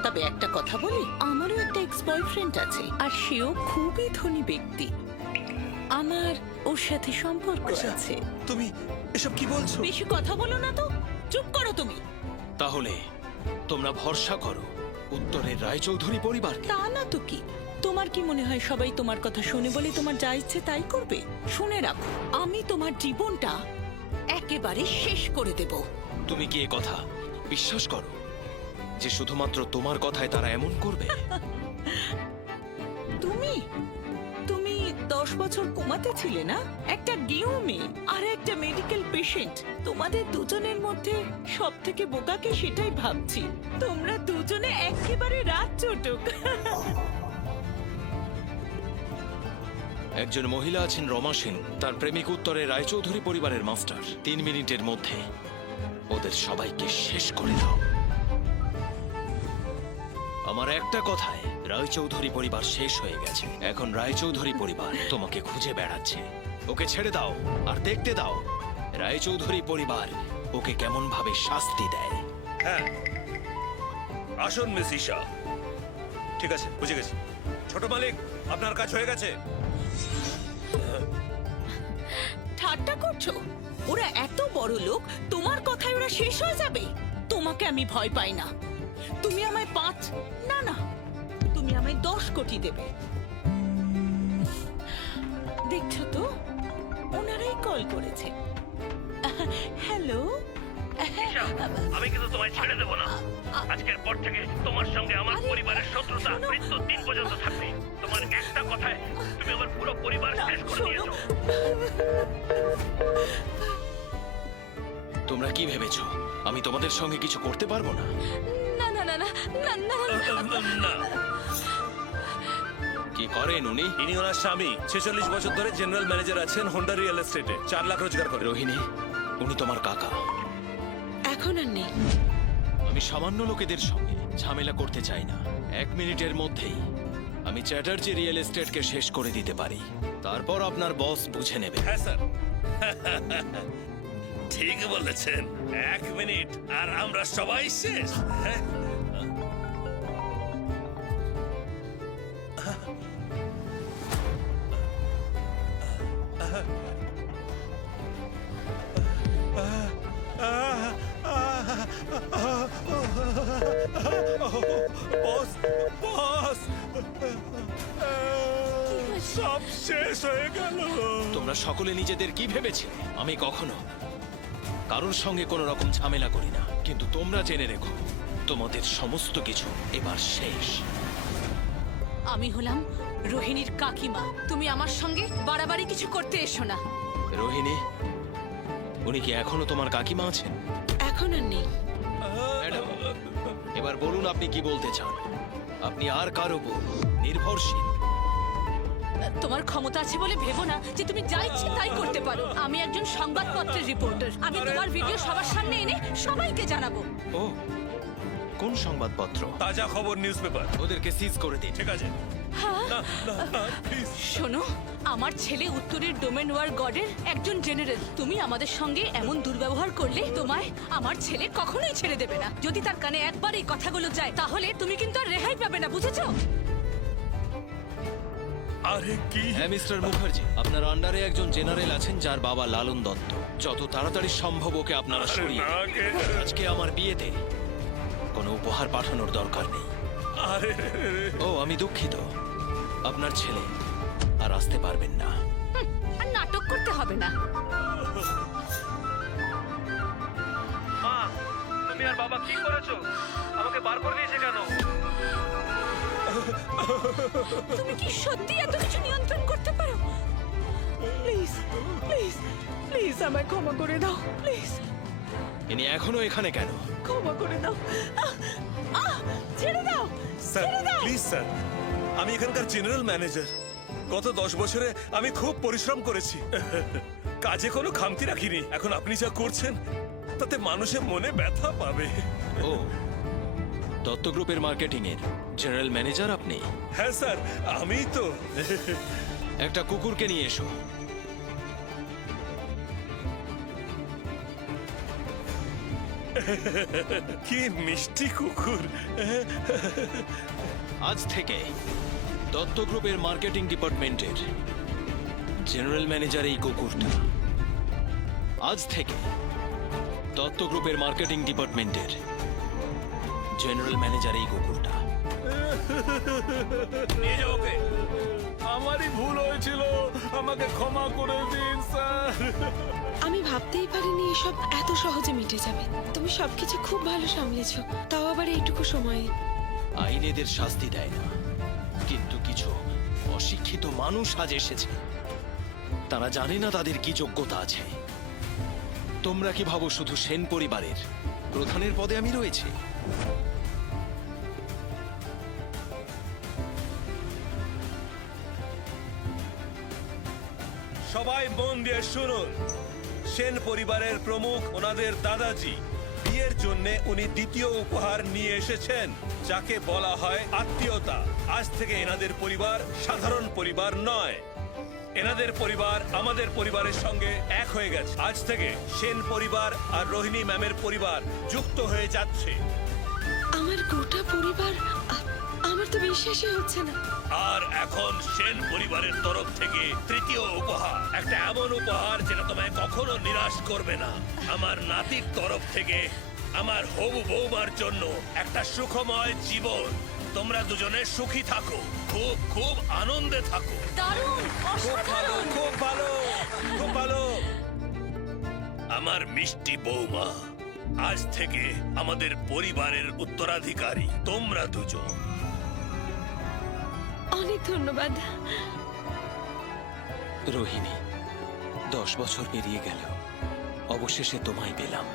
তবে একটা কথা বলি, আমারও একটা এক্স বয়ফ্রেন্ড আছে, আর সেও খুবই ধনী ব্যক্তি। আমার ওর সাথে সম্পর্ক আছে। তুমি এসব কি বলছো? বেশি কথা বলো না তো, চুপ করো তুমি। তাহলে তোমরা ভরসা করো উত্তরের রায়চৌধুরী পরিবারকে। তা না তো কি? তোমার কি মনে হয় সবাই তোমার কথা শুনে বলে তোমার যা ইচ্ছে তাই করবে? শুনে রাখো, আমি তোমার জীবনটা একেবারে শেষ করে দেব। তুমি কি এ কথা বিশ্বাস করো যে শুধুমাত্র তোমার কথায় তারা এমন করবে? তুমি 10 বছর কোমাতে ছিলে না? একটা গেও মেয়ে আর একটা মেডিকেল পেশেন্ট। তোমাদের দুজনের মধ্যে সব থেকে বোকাকে সেটাই ভাবছি। তোমরা দুজনে একেবারে রাত চটক। একজন মহিলা আছেন রমা সেন, তার প্রেমিক উত্তরের রায়চৌধুরী পরিবারের মাস্টার। 3 মিনিটের মধ্যে ওদের সবাইকে শেষ করে দাও। আমার একটা কথায়, রায়চৌধুরী পরিবার শেষ হয়ে গেছে। এখন রায়চৌধুরী পরিবার তোমাকে খুঁজে বেড়াচ্ছে। ওকে ছেড়ে দাও আর দেখতে দাও রায়চৌধুরী পরিবার ওকে কেমন ভাবে শাস্তি দেয়। হ্যাঁ, আসুন মিস ঈশা। ঠিক আছে, বুঝে গেছি। ছোট মালিক, আপনার কাজ হয়ে গেছে। ঠাট্টা করছো? ওরা এত বড় লোক, তোমার কথায় ওরা শেষ হয়ে যাবে? তোমাকে আমি ভয় পাই না। তুমি আমায় 5 না, তুমি আমায় 10 কোটি দেবে। দেখছো তো, ওনারাই কল করেছে। হ্যালো আমি কিন্তু তোমায় ছেড়ে দেবো না। আজকের পর থেকে তোমার সঙ্গে আমার পরিবারের শত্রুতা মৃত্যুর দিন পর্যন্ত থাকবে। তোমার একটা কথায় তুমি আমার পুরো পরিবার শেষ করে দিয়েছো। তোমরা কি ভেবেছো আমি তোমাদের সঙ্গে কিছু করতে পারবো না? না না না না না না না, কি করেন উনি? ইনি ওনার স্বামী, 46 বছর ধরে জেনারেল ম্যানেজার আছেন হোন্ডা রিয়েল এস্টেটে, 4 লাখ রোজগার করে। রোহিণী, উনি তোমার কাকা। এখন আর নেই। আমি সামান্য লোকেদের সঙ্গে ঝামেলা করতে চাই না। 1 মিনিটের মধ্যেই আমি চ্যাটার্জি রিয়েল এস্টেটকে শেষ করে দিতে পারি। তারপর আপনার বস বুঝে নেবে। হ্যাঁ স্যার, ঠিক বলেছেন। 1 মিনিট আর আমরা সবাই শেষ। হ্যাঁ? বস, বস, সব শেষ হয়ে গেল। তোমরা সকলে নিজেদের কি ভেবেছিলে? আমি কখনো কারোর সঙ্গে কোনো রকম ঝামেলা করি না, কিন্তু তোমরা জেনে রেখো তোমাদের সমস্ত কিছু এবার শেষ। আমি হলাম রোহিণীর কাকিমা। তুমি আমার সঙ্গে বাড়াবাড়ি কিছু করতে এসো না। রোহিণী, উনি কি এখনো তোমার কাকিমা আছেন? এখন আর নেই। ম্যাডাম, এবার বলুন আপনি কি বলতে চান? আপনি আর কার উপর নির্ভরশীল? তোমার ক্ষমতা আছে বলে ভেবো না যে তুমি যা ইচ্ছে তাই করতে পারো। আমি একজন সংবাদপত্রের রিপোর্টার। আমি তোমার ভিডিও সবার সামনে এনে সবাইকে জানাবো। ও, কোন সংবাদপত্র? তাজা খবর নিউজ পেপার। ওদেরকে সিজ করে দিন। ঠিক আছে। শোনো, আমার ছেলে উত্তরের ডোমেন ওয়ার গডের একজন জেনারেল। তুমি আমাদের সঙ্গে এমন দুর্ব্যবহার করলে তোমায় আমার ছেলে কখনোই ছেড়ে দেবে না। যদি তার কানে একবার এই কথাগুলো যায় তাহলে তুমি কিন্তু আর রেহাই পাবে না, বুঝেছো? আরে কি? হ্যাঁ মিস্টার মুখার্জি, আপনার আন্ডারে একজন জেনারেল আছেন যার বাবা লালন দত্ত। যত তাড়াতাড়ি সম্ভব ওকে আপনারা সরিয়ে দিন। আজকে আমার বিয়েতে কোনো উপহার পাঠানোর দরকার নেই। আরে ও, আমি দুঃখিত, আপনার ছেলে আর আসতে পারবেন না। আর নাটক করতে হবে না। মা, তুমি আর বাবা কি করেছো? আমাকে বার করে দিয়েছে কেন? তুমি কি সত্যি এত কিছু নিয়ন্ত্রণ করতে পারো? প্লিজ প্লিজ প্লিজ আমায় ক্ষমা করে দাও, প্লিজ ইনি এখনো এখানে কেন? ক্ষমা করে দাও। ছেড়ে দাও, স্যার, ছেড়ে দাও। প্লিজ স্যার, আমি এখানকার জেনারেল ম্যানেজার। গত 10 বছরে আমি খুব পরিশ্রম করেছি, কাজে কোনো খামতি রাখিনি। এখন আপনি যা করছেন তাতে মানুষের মনে ব্যথা পাবে। ও, দত্ত গ্রুপের মার্কেটিং এর জেনারেল ম্যানেজার আপনি? হ্যাঁ স্যার, আমি তো। একটা কুকুরকে নিয়ে এসো। কি মিষ্টি কুকুর। আজ থেকে দত্ত গ্রুপের মার্কেটিং ডিপার্টমেন্টের জেনারেল ম্যানেজার এই কুকুরটা। আজ থেকে দত্ত গ্রুপের মার্কেটিং ডিপার্টমেন্টের জেনারেল ম্যানেজার এই কুকুরটা। নিয়ে যাও ওকে। আমারই ভুল হয়েছিল, আমাকে ক্ষমা করে দিন স্যার। আমি ভাবতেই পারিনি এসব এত সহজে মিটে যাবে। তুমি সবকিছু খুব ভালো সামলেছো, তাও আবার এইটুকু সময়ে। আইন এদের শাস্তি দেয় না, কিন্তু কিছু অশিক্ষিত মানুষ আজ এসেছে। তারা জানে না তাদের কি যোগ্যতা আছে। তোমরা কি ভাবো শুধু সেন পরিবারের প্রধানের পদে আমি রয়েছি? সবাই মন দিয়ে শুনুন। সেন পরিবারের প্রমুখ ওনাদের দাদাজি, বিয়ের জন্য উনি দ্বিতীয় উপহার নিয়ে এসেছেন, যাকে বলা হয় আত্মীয়তা। আজ থেকে এনাদের পরিবার সাধারণ পরিবার নয়। এনাদের পরিবার আমাদের পরিবারের সঙ্গে এক হয়ে গেছে। আজ থেকে সেন পরিবার আর রোহিণী ম্যামের পরিবার যুক্ত হয়ে যাচ্ছে। আমার গোটা পরিবার, আমার তো বিশ্বাসই হচ্ছে না। আর এখন সেন পরিবারের তরফ থেকে তৃতীয় উপহার, একটা এমন উপহার যেটা তোমায় কখনো নিরাশ করবে না। আমার নাতির তরফ থেকে আমার হবু বৌমার জন্য একটা সুখময় জীবন। তোমরা দুজনে সুখী থাকো, খুব খুব আনন্দে থাকো। দারুণ, খুব ভালো, অসাধারণ। খুব ভালো, খুব ভালো। আমার মিষ্টি বৌমা, আজ থেকে আমাদের পরিবারের উত্তরাধিকারী তোমরা দুজন। অনেক ধন্যবাদ। রোহিণী, 10 বছর পেরিয়ে গেল, অবশেষে তোমায় পেলাম।